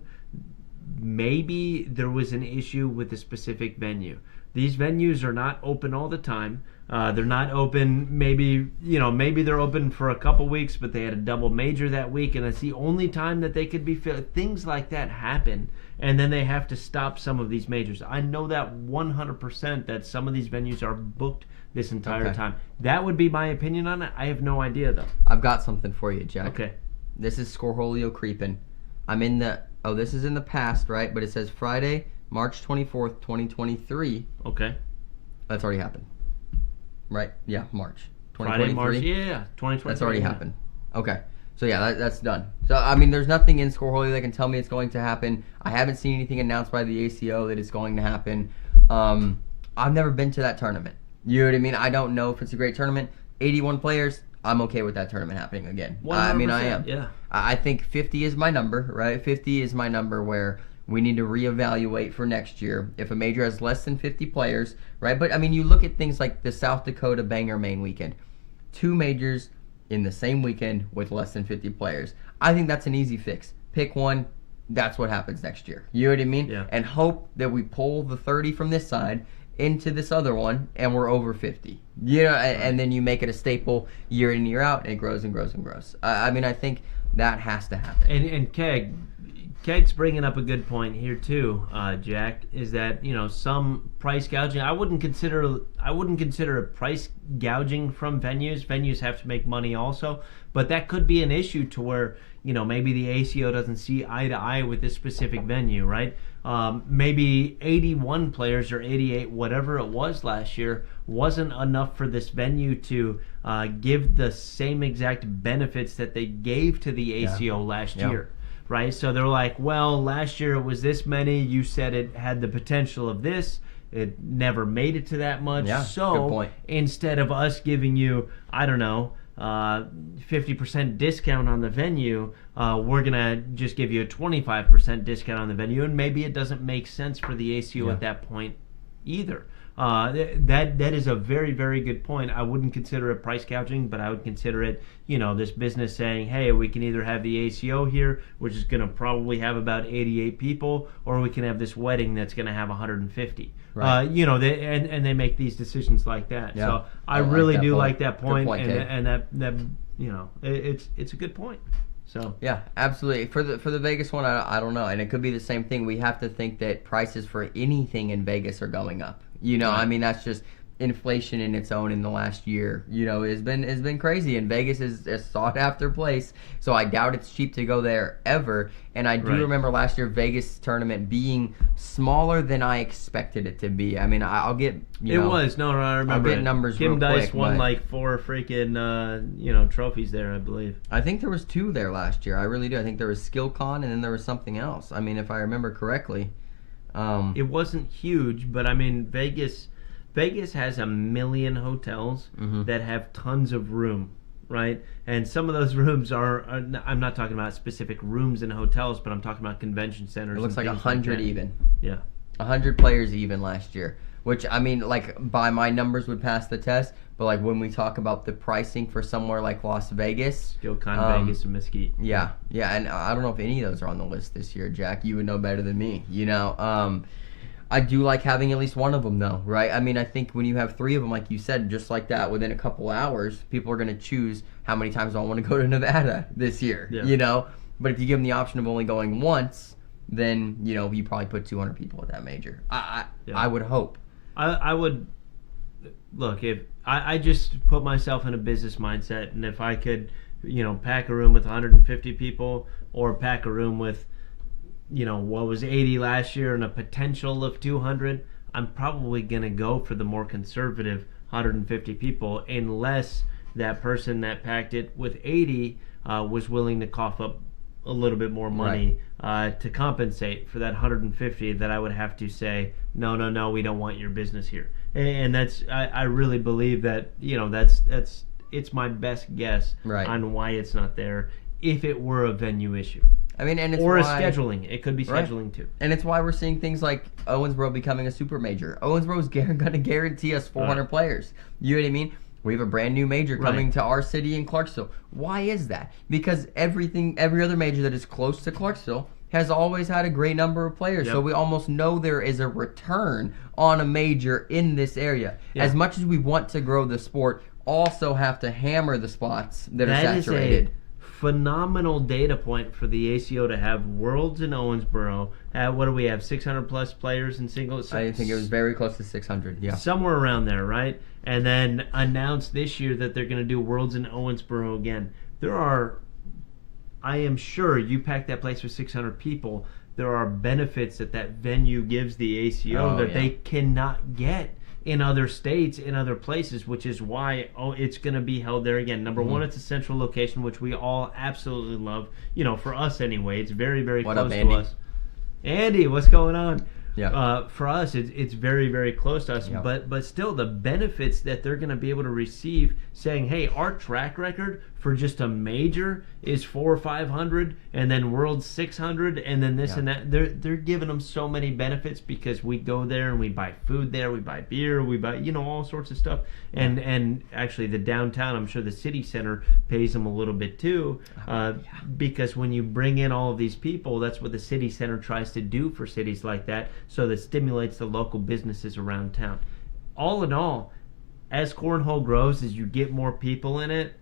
maybe there was an issue with a specific venue. These venues are not open all the time. They're not open, maybe they're open for a couple weeks, but they had a double major that week, and that's the only time that they could be filled. Things like that happen, and then they have to stop some of these majors. I know that 100% that some of these venues are booked this entire time. That would be my opinion on it. I have no idea, though. I've got something for you, Jack. Okay. This is Scorholio creeping. I'm in the... Oh, this is in the past, right? But it says Friday, March 24th, 2023. Okay. That's already happened. Right? Yeah, March. 2023. Friday, March, yeah, 2023. That's already happened. Okay. So, yeah, that's done. So, I mean, there's nothing in Scorholio that can tell me it's going to happen. I haven't seen anything announced by the ACO that it's going to happen. I've never been to that tournament. You know what I mean? I don't know if it's a great tournament. 81 players. I'm okay with that tournament happening again. 100%, I mean, I am. Yeah. I think 50 is my number, right? 50 is my number where we need to reevaluate for next year. If a major has less than 50 players, right? But, I mean, you look at things like the South Dakota Banger main weekend. 2 majors in the same weekend with less than 50 players. I think that's an easy fix. Pick one. That's what happens next year. You know what I mean? Yeah. And hope that we pull the 30 from this side into this other one, and we're over 50. And then you make it a staple year in, year out, and it grows and grows and grows. I mean, I think that has to happen. And Keg's bringing up a good point here too, Jack, is that some price gouging. I wouldn't consider a price gouging from venues. Venues have to make money also, but that could be an issue to where maybe the ACO doesn't see eye to eye with this specific venue, right? Maybe 81 players or 88, whatever it was last year, wasn't enough for this venue to give the same exact benefits that they gave to the ACO last year, right? So they're like, well, last year it was this many. You said it had the potential of this. It never made it to that much. Yeah, so good point. Instead of us giving you, I don't know, 50% discount on the venue, we're gonna just give you a 25% discount on the venue, and maybe it doesn't make sense for the ACO at that point either. that is a very, very good point. I wouldn't consider it price gouging, but I would consider it, this business saying, hey, we can either have the ACO here, which is going to probably have about 88 people, or we can have this wedding that's going to have 150. Right. They make these decisions like that. Yeah. So I really do like that point, and that it's a good point. So yeah, absolutely. For the Vegas one, I don't know, and it could be the same thing. We have to think that prices for anything in Vegas are going up. Right. I mean, that's just inflation in its own in the last year. Has been crazy, and Vegas is a sought after place. So I doubt it's cheap to go there ever. And I do remember last year Vegas tournament being smaller than I expected it to be. I mean, I'll get it was no, I remember. I'll get numbers. Kim real Dice quick, won like 4 freaking trophies there, I believe. I think there was 2 there last year. I really do. I think there was SkillCon and then there was something else. I mean, if I remember correctly. It wasn't huge, but I mean Vegas has 1 million hotels that have tons of room, right? And some of those rooms are I'm not talking about specific rooms in hotels, but I'm talking about convention centers. It looks like 100 even. Yeah. 100 players even last year, which, I mean, like, by my numbers would pass the test, but, like, when we talk about the pricing for somewhere like Las Vegas. SkillCon, Vegas, and Mesquite. Yeah, and I don't know if any of those are on the list this year, Jack. You would know better than me, I do like having at least one of them, though, right? I mean, I think when you have 3 of them, like you said, just like that, within a couple hours, people are going to choose how many times I want to go to Nevada this year, But if you give them the option of only going once, then, you probably put 200 people at that major. I would hope. I would, look, if I just put myself in a business mindset, and if I could, pack a room with 150 people or pack a room with, what was 80 last year and a potential of 200, I'm probably going to go for the more conservative 150 people unless that person that packed it with 80 was willing to cough up a little bit more money to compensate for that 150 that I would have to say, no, we don't want your business here. And that's, I really believe that, it's my best guess on why it's not there if it were a venue issue. I mean, and it's or scheduling. It could be scheduling too. And it's why we're seeing things like Owensboro becoming a super major. Owensboro is going to guarantee us 400 players. You know what I mean? We have a brand new major coming to our city in Clarksville. Why is that? Because every other major that is close to Clarksville has always had a great number of players. So we almost know there is a return on a major in this area. As much as we want to grow the sport, also have to hammer the spots that are saturated. Phenomenal data point for the ACO to have Worlds in Owensboro. What do we have? 600 plus players in singles. I think it was very close to 600. Yeah, somewhere around there, right? And then announced this year that they're going to do Worlds in Owensboro again. I am sure you pack that place with 600 people. There are benefits that venue gives the ACO that they cannot get in other states, in other places, which is why it's going to be held there again. Number one, it's a central location, which we all absolutely love. For us anyway, it's very, very close to us. Andy, what's going on? Yeah. For us, it's very, very close to us. Yeah. But still, the benefits that they're going to be able to receive, saying, hey, our track record for just a major is 400 or 500, and then World 600, and then this and that. They're giving them so many benefits because we go there and we buy food there, we buy beer, we buy all sorts of stuff. And actually, the downtown, I'm sure the city center pays them a little bit too, because when you bring in all of these people, that's what the city center tries to do for cities like that, so that stimulates the local businesses around town. All in all, as Cornhole grows, as you get more people in it,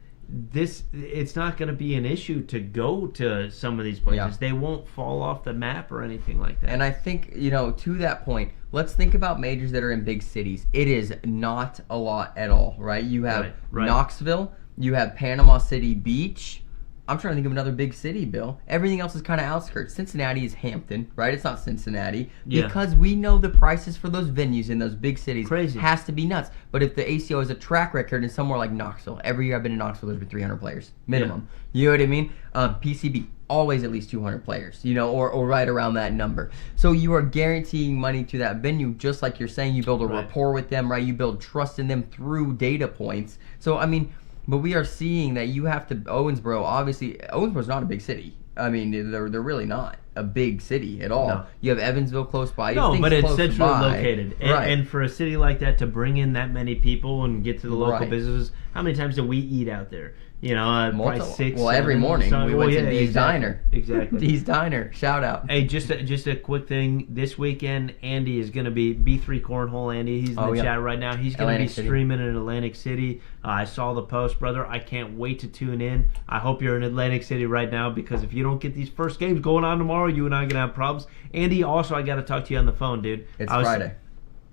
it's not going to be an issue to go to some of these places. They won't fall off the map or anything like that. And I think, to that point, let's think about majors that are in big cities. It is not a lot at all, right? You have Knoxville, you have Panama City Beach. I'm trying to think of another big city, Bill. Everything else is kind of outskirts. Cincinnati is Hampton, right? It's not Cincinnati. Because we know the prices for those venues in those big cities has to be nuts. But if the ACO has a track record in somewhere like Knoxville, every year I've been in Knoxville, there's been 300 players, minimum. You know what I mean? PCB, always at least 200 players, or right around that number. So you are guaranteeing money to that venue, just like you're saying. You build a rapport with them, right? You build trust in them through data points. So, I mean... But we are seeing that you have to Owensboro. Obviously, Owensboro's not a big city. I mean, they're really not. a big city at all. No. You have Evansville close by. No, but it's centrally by. located. Right. And for a city like that to bring in that many people and get to the local Right. businesses, how many times do we eat out there? You know, probably 6. Well, every morning we went to Dee's Diner. Exactly. Dee's Diner. Shout out. Hey, just a quick thing. This weekend, Andy is going to be B3 Cornhole. Andy, he's in the chat right now. He's going to be streaming in Atlantic City. I saw the post, brother. I can't wait to tune in. I hope you're in Atlantic City right now, because if you don't get these first games going on tomorrow, you and I are going to have problems. Andy, also, I got to talk to you on the phone, dude. It's Friday.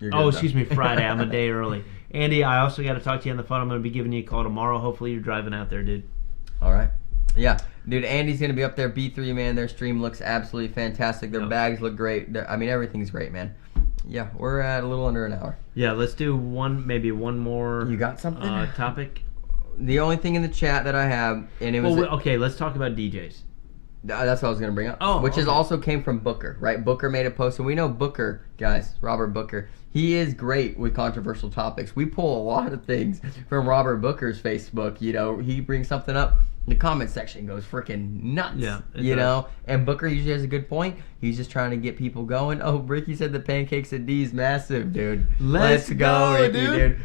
Excuse me, Friday. I'm a day early. Andy, I also got to talk to you on the phone. I'm going to be giving you a call tomorrow. Hopefully you're driving out there, dude. All right. Yeah. Dude, Andy's going to be up there. B3, man. Their stream looks absolutely fantastic. Their bags look great. I mean, everything's great, man. Yeah, we're at a little under an hour. Yeah, let's do maybe one more. You got something? Topic? The only thing in the chat that I have, and it was... okay, let's talk about DJs. That's what I was going to bring up. Which also came from Booker, right? Booker made a post, and we know Booker, guys, Robert Booker. He is great with controversial topics. We pull a lot of things from Robert Booker's Facebook. You know, he brings something up, the comment section goes freaking nuts. Yeah, you know, and Booker usually has a good point. He's just trying to get people going. Oh, Ricky said the pancakes at D's massive, dude. Let's go, Ricky, dude.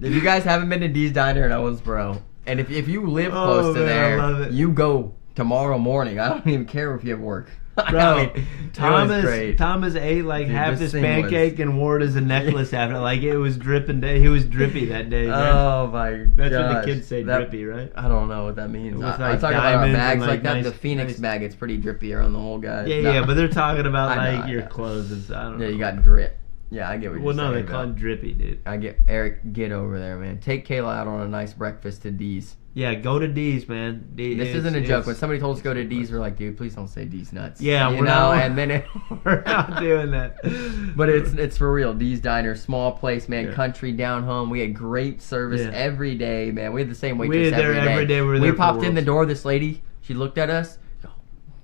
If you guys haven't been to D's Diner in Owensboro, and if you live close to there, you go tomorrow morning. I don't even care if you have work. Bro, I mean, Thomas ate like half this pancake and wore it as a necklace after. Like, it was dripping. He was drippy that day. Oh my god! That's what the kids say, drippy, right? I don't know what that means. Like I'm talking about our bags like that. Nice, the Phoenix bag, it's pretty drippy around the whole guy. Yeah, but they're talking about like your clothes. I don't know. Yeah, you got drip. Yeah, I get what you're saying. Well, no, they call it drippy, dude. I get Eric. Get over there, man. Take Kayla out on a nice breakfast to D's. Yeah, go to D's, man. This isn't a joke. When somebody told us to go to D's, we're like, dude, please don't say D's nuts. Yeah, we're not. And then we're not doing that. But it's for real. D's Diner, small place, man. Country down home. We had great service every day, man. We had the same waitress every day. We popped in the door. This lady, she looked at us.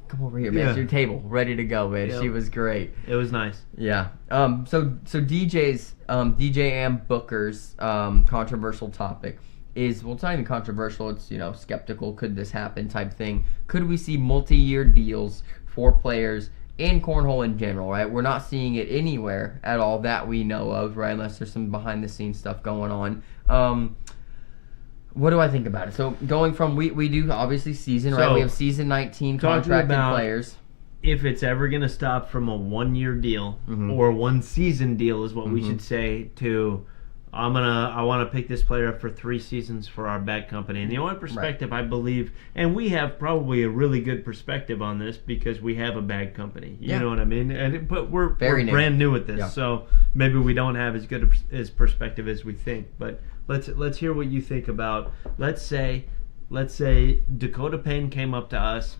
Come over here, man. It's your table, ready to go, man. She was great. It was nice. Yeah. So DJ's DJ and Booker's controversial topic is, well, it's not even controversial. It's, you know, skeptical. Could this happen type thing? Could we see multi-year deals for players in cornhole in general? Right. We're not seeing it anywhere at all that we know of, right? Unless there's some behind-the-scenes stuff going on. What do I think about it? So going from we do obviously season, right? We have season 19 contracted players. If it's ever going to stop from a 1-year deal or 1 season deal is what we should say, to I want to pick this player up for 3 seasons for our bag company. And the only perspective I believe, and we have probably a really good perspective on this because we have a bag company. You know what I mean? But we're brand new at this, so maybe we don't have as good as perspective as we think. But let's hear what you think about. Let's say Dakota Payne came up to us.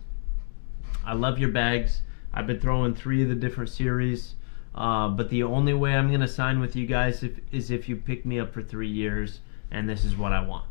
I love your bags. I've been throwing 3 of the different series. But the only way I'm going to sign with you guys is if you pick me up for 3 years, and this is what I want.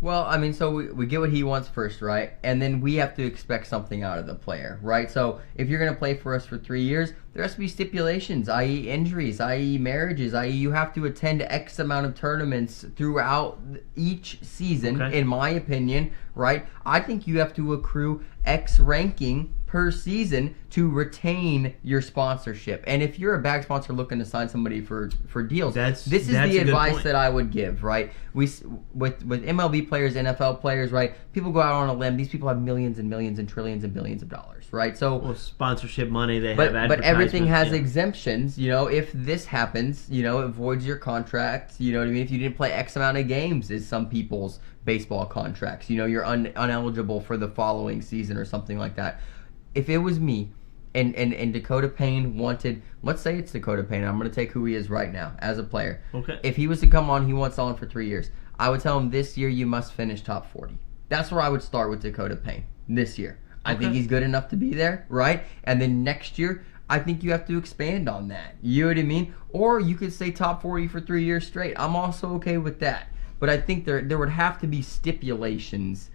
Well, I mean, so we get what he wants first, right? And then we have to expect something out of the player, right? So if you're going to play for us for 3 years, there has to be stipulations, i.e. injuries, i.e. marriages, i.e. you have to attend X amount of tournaments throughout each season, in my opinion, right? I think you have to accrue X ranking per season to retain your sponsorship. And if you're a bag sponsor looking to sign somebody for deals, this is the advice that I would give, right? With MLB players, NFL players, right? People go out on a limb. These people have millions and millions and trillions and billions of dollars, right? So sponsorship money, have but everything has exemptions. You know, if this happens, you know, it voids your contract. You know what I mean? If you didn't play X amount of games, is some people's baseball contracts. You know, you're uneligible for the following season or something like that. If it was me and Dakota Payne wanted, let's say it's Dakota Payne, I'm going to take who he is right now as a player. Okay. If he was to come on, he wants on for 3 years. I would tell him this year you must finish top 40. That's where I would start with Dakota Payne this year. I think he's good enough to be there, right? And then next year, I think you have to expand on that. You know what I mean? Or you could say top 40 for 3 years straight. I'm also okay with that. But I think there would have to be stipulations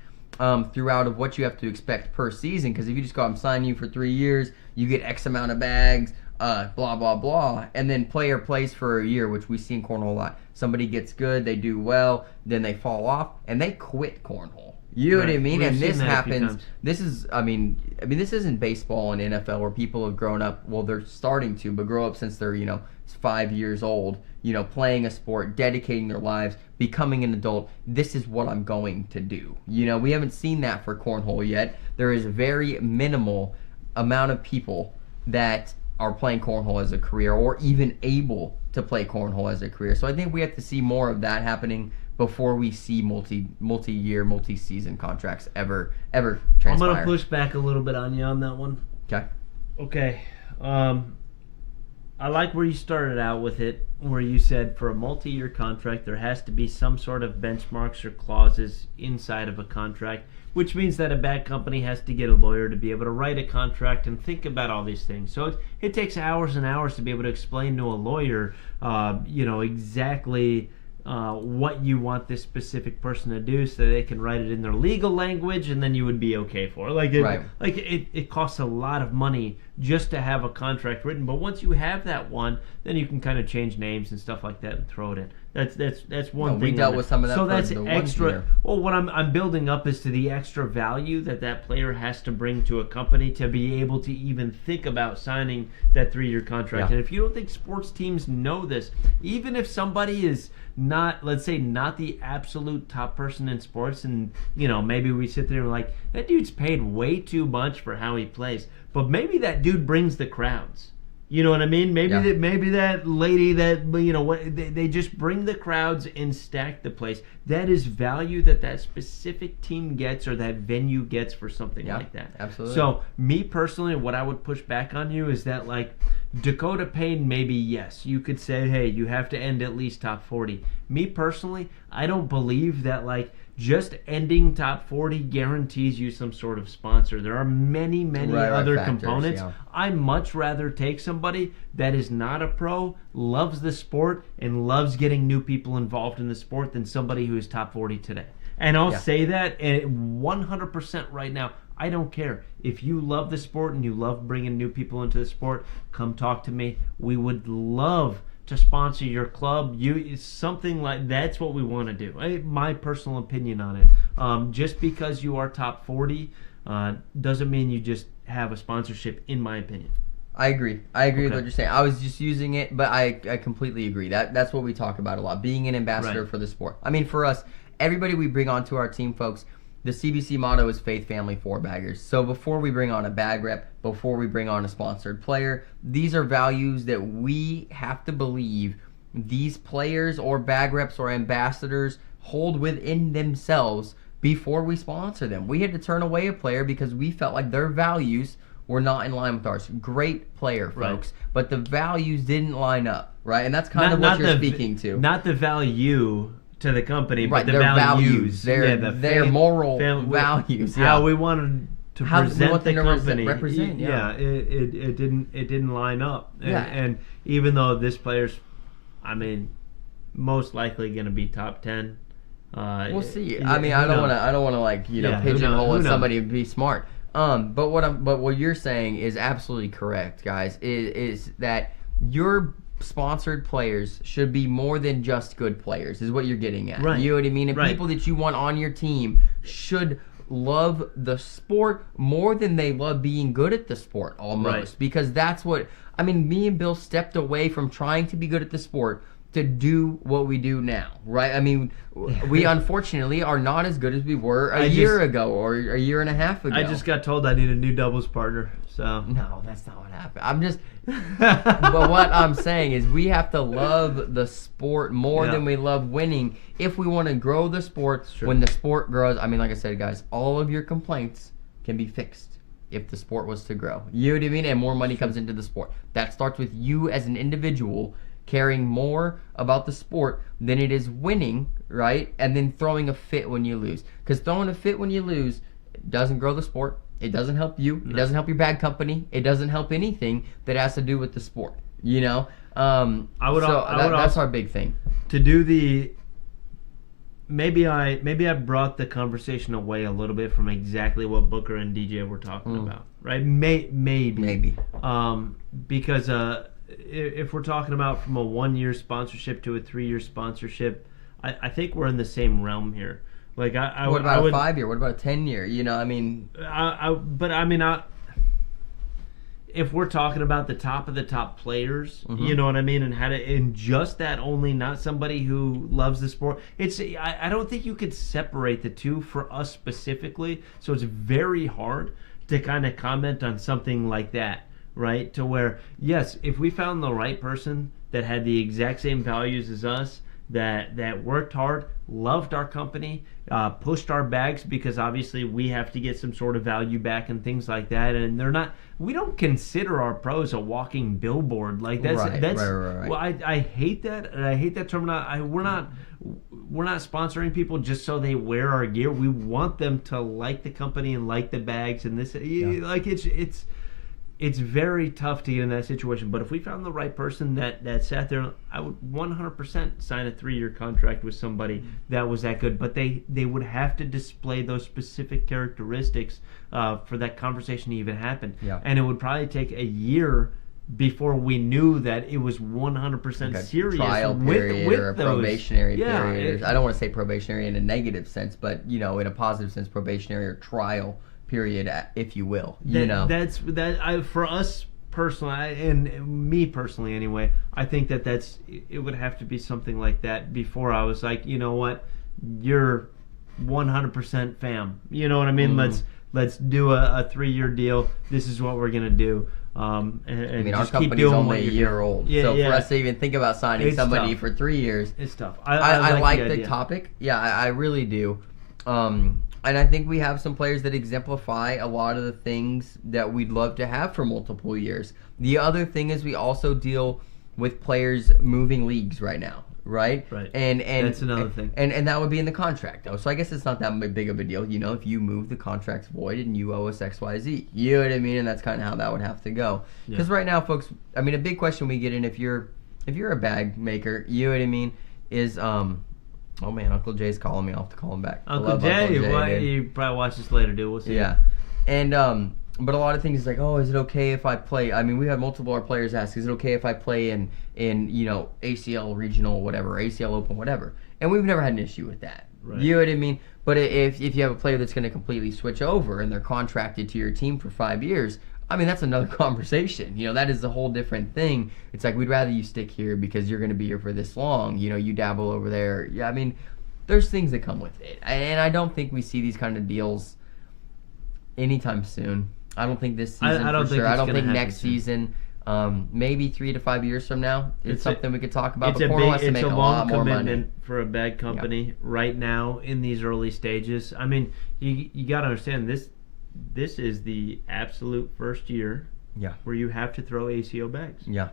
throughout of what you have to expect per season, because if you just go, I'm signing you for 3 years, you get X amount of bags, blah, blah, blah, and then player plays for a year, which we see in cornhole a lot. Somebody gets good, they do well, then they fall off, and they quit cornhole. You know what I mean? And this happens. This is, I mean, this isn't baseball and NFL where people have grown up. Well, they're starting to, but grow up since they're 5 years old. Playing a sport, dedicating their lives, becoming an adult. This is what I'm going to do. We haven't seen that for cornhole yet. There is a very minimal amount of people that are playing cornhole as a career, or even able to play cornhole as a career. So I think we have to see more of that happening before we see multi-year, multi-season contracts ever transpire. I'm gonna push back a little bit on you on that one. Okay. I like where you started out with it, where you said for a multi-year contract there has to be some sort of benchmarks or clauses inside of a contract, which means that a bad company has to get a lawyer to be able to write a contract and think about all these things. So it takes hours and hours to be able to explain to a lawyer, exactly what you want this specific person to do, so they can write it in their legal language, and then you would be okay for it. It costs a lot of money just to have a contract written, but once you have that one, then you can kind of change names and stuff like that and throw it in. That's one thing. We dealt with some of that. So for that's the extra. 1 year. Well, what I'm building up is to the extra value that player has to bring to a company to be able to even think about signing that 3-year contract. And if you don't think sports teams know this, even if somebody is not, let's say, not the absolute top person in sports, and maybe we sit there and we're like, that dude's paid way too much for how he plays, but maybe that dude brings the crowds. You know what I mean? Maybe that lady that they just bring the crowds and stack the place. That is value that specific team gets, or that venue gets, for something like that. Absolutely. So me personally, what I would push back on you is that, like, Dakota Payne, maybe yes, you could say, hey, you have to end at least top 40. Me personally, I don't believe that, like, just ending top 40 guarantees you some sort of sponsor. There are many other factors, components. I much rather take somebody that is not a pro, loves the sport, and loves getting new people involved in the sport than somebody who is top 40 today. And I'll say that 100% right now. I don't care. If you love the sport and you love bringing new people into the sport, come talk to me. We would love to sponsor your club. Something like that's what we want to do. My personal opinion on it. Just because you are top 40 doesn't mean you just have a sponsorship, in my opinion. I agree with what you're saying. I was just using it, but I completely agree. That's what we talk about a lot, being an ambassador for the sport. I mean, for us, everybody we bring onto our team, folks, the CBC motto is faith, family, 4 baggers. So before we bring on a bag rep, before we bring on a sponsored player, these are values that we have to believe these players or bag reps or ambassadors hold within themselves before we sponsor them. We had to turn away a player because we felt like their values were not in line with ours. Great player, folks, but the values didn't line up, right? And that's kind of what you're speaking to. Not the value to the company, but the their values. Their moral values. How we wanted to present the company. Represent, it didn't line up. And even though this player's, most likely going to be top 10. We'll see. I don't want to pigeonhole somebody and be smart. But what you're saying is absolutely correct, guys. Is that your sponsored players should be more than just good players, is what you're getting at. You know what I mean? And people that you want on your team should love the sport more than they love being good at the sport, almost. Because that's what, me and Bill stepped away from trying to be good at the sport to do what we do now, right? We unfortunately are not as good as we were a year ago or a year and a half ago. I just got told I need a new doubles partner, so. No, that's not what happened. But what I'm saying is we have to love the sport more than we love winning if we want to grow the sport. When the sport grows, like I said, guys, all of your complaints can be fixed if the sport was to grow. You know what I mean? And more money comes into the sport. That starts with you as an individual caring more about the sport than it is winning, right? And then throwing a fit when you lose. Because throwing a fit when you lose doesn't grow the sport. It doesn't help you. It doesn't help your bag company. It doesn't help anything that has to do with the sport. That's our big thing. To do the maybe I brought the conversation away a little bit from exactly what Booker and DJ were talking about, right? Maybe. Because if we're talking about from a 1-year sponsorship to a 3-year sponsorship, I think we're in the same realm here. Like what about a 5-year? What about a 10-year? If we're talking about the top of the top players, you know what I mean, and just that only, not somebody who loves the sport. I don't think you could separate the two for us specifically. So it's very hard to kind of comment on something like that, right? To where, yes, if we found the right person that had the exact same values as us, that worked hard, loved our company, pushed our bags, because obviously we have to get some sort of value back and things like that, and we don't consider our pros a walking billboard. Like that's right. Well, I hate that, and I hate that term. We're not sponsoring people just so they wear our gear. We want them to like the company and like the bags and this. Like it's very tough to get in that situation. But if we found the right person that sat there, I would 100% sign a 3-year contract with somebody that was that good. But they would have to display those specific characteristics for that conversation to even happen. Yeah. And it would probably take a year before we knew that it was 100% like serious. Trial period with or a those. probationary period. I don't want to say probationary in a negative sense, but in a positive sense, probationary or trial period, if you will. For us personally, and me personally anyway, I think it would have to be something like that before I was like, you know what, you're 100% fam. You know what I mean? Let's do a 3-year deal. This is what we're gonna do. And our company's only a year old, so for us to even think about signing somebody for 3 years, it's tough. I like the topic. Yeah, I really do. And I think we have some players that exemplify a lot of the things that we'd love to have for multiple years. The other thing is we also deal with players moving leagues right now, right? Right. And that's another thing. And that would be in the contract, though. So I guess it's not that big of a deal. If you move, the contract's void and you owe us X, Y, Z. You know what I mean? And that's kind of how that would have to go. Because right now, folks, a big question we get in if you're a bag maker, you know what I mean, is oh man, Uncle Jay's calling me. I'll have to call him back. Uncle Jay, you probably watch this later, dude. We'll see. Yeah, and but a lot of things is like, oh, is it okay if I play? We have multiple our players ask, is it okay if I play in ACL regional, whatever, ACL Open, whatever? And we've never had an issue with that. Right. You know what I mean? But if you have a player that's going to completely switch over and they're contracted to your team for 5 years, that's another conversation. That is a whole different thing. It's like, we'd rather you stick here because you're going to be here for this long. You dabble over there. Yeah, there's things that come with it. And I don't think we see these kind of deals anytime soon. I don't think this season I don't think I don't think next soon. Season. Maybe 3 to 5 years from now. It's something we could talk about. It's but Cornhole has to make a lot more money. It's a long commitment for a bag company right now in these early stages. You got to understand this. This is the absolute first year where you have to throw ACO bags. Yeah.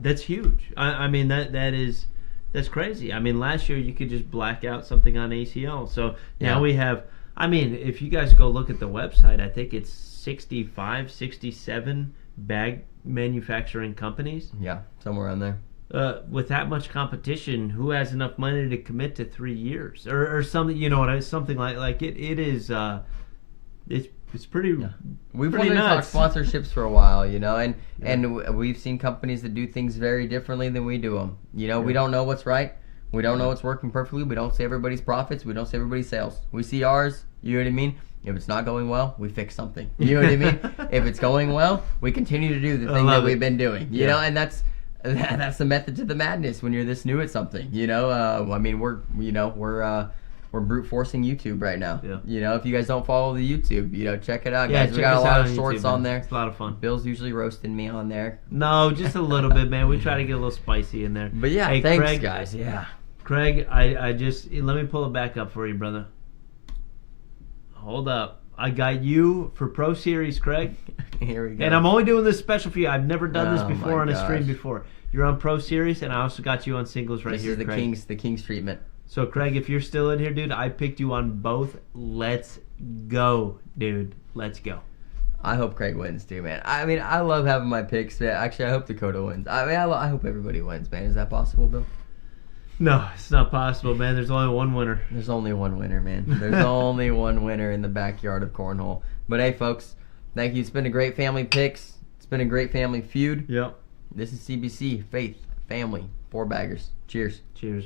That's huge. That's crazy. Last year you could just black out something on ACL. So now we have, if you guys go look at the website, I think it's 65, 67 bag manufacturing companies. Yeah, somewhere around there. With that much competition, who has enough money to commit to 3 years or something? Something like it. It is. It's pretty. Yeah. We've wanted to talk sponsorships for a while, and we've seen companies that do things very differently than we do them. We don't know what's right. We don't know what's working perfectly. We don't see everybody's profits. We don't see everybody's sales. We see ours. You know what I mean? If it's not going well, we fix something. You know what I mean? If it's going well, we continue to do the thing that we've been doing. You know, and that's the method to the madness when you're this new at something. We're brute forcing YouTube right now. Yeah. If you guys don't follow the YouTube, check it out, guys. We got a lot of shorts on there. It's a lot of fun. Bill's usually roasting me on there. No, just a little bit, man. We try to get a little spicy in there. But yeah, hey, thanks, Craig, guys. Yeah. Craig, I just let me pull it back up for you, brother. Hold up. I got you for Pro Series, Craig. Here we go. And I'm only doing this special for you. I've never done this before on a stream before. You're on Pro Series, and I also got you on singles right here, Craig. This is the King's treatment. So, Craig, if you're still in here, dude, I picked you on both. Let's go, dude. Let's go. I hope Craig wins, too, man. I love having my picks. Actually, I hope Dakota wins. I hope everybody wins, man. Is that possible, Bill? No, it's not possible, man. There's only one winner. There's only one winner, man. There's only one winner in the backyard of Cornhole. But, hey, folks, thank you. It's been a great family picks. It's been a great family feud. Yep. This is CBC, Faith, Family, 4 baggers. Cheers. Cheers.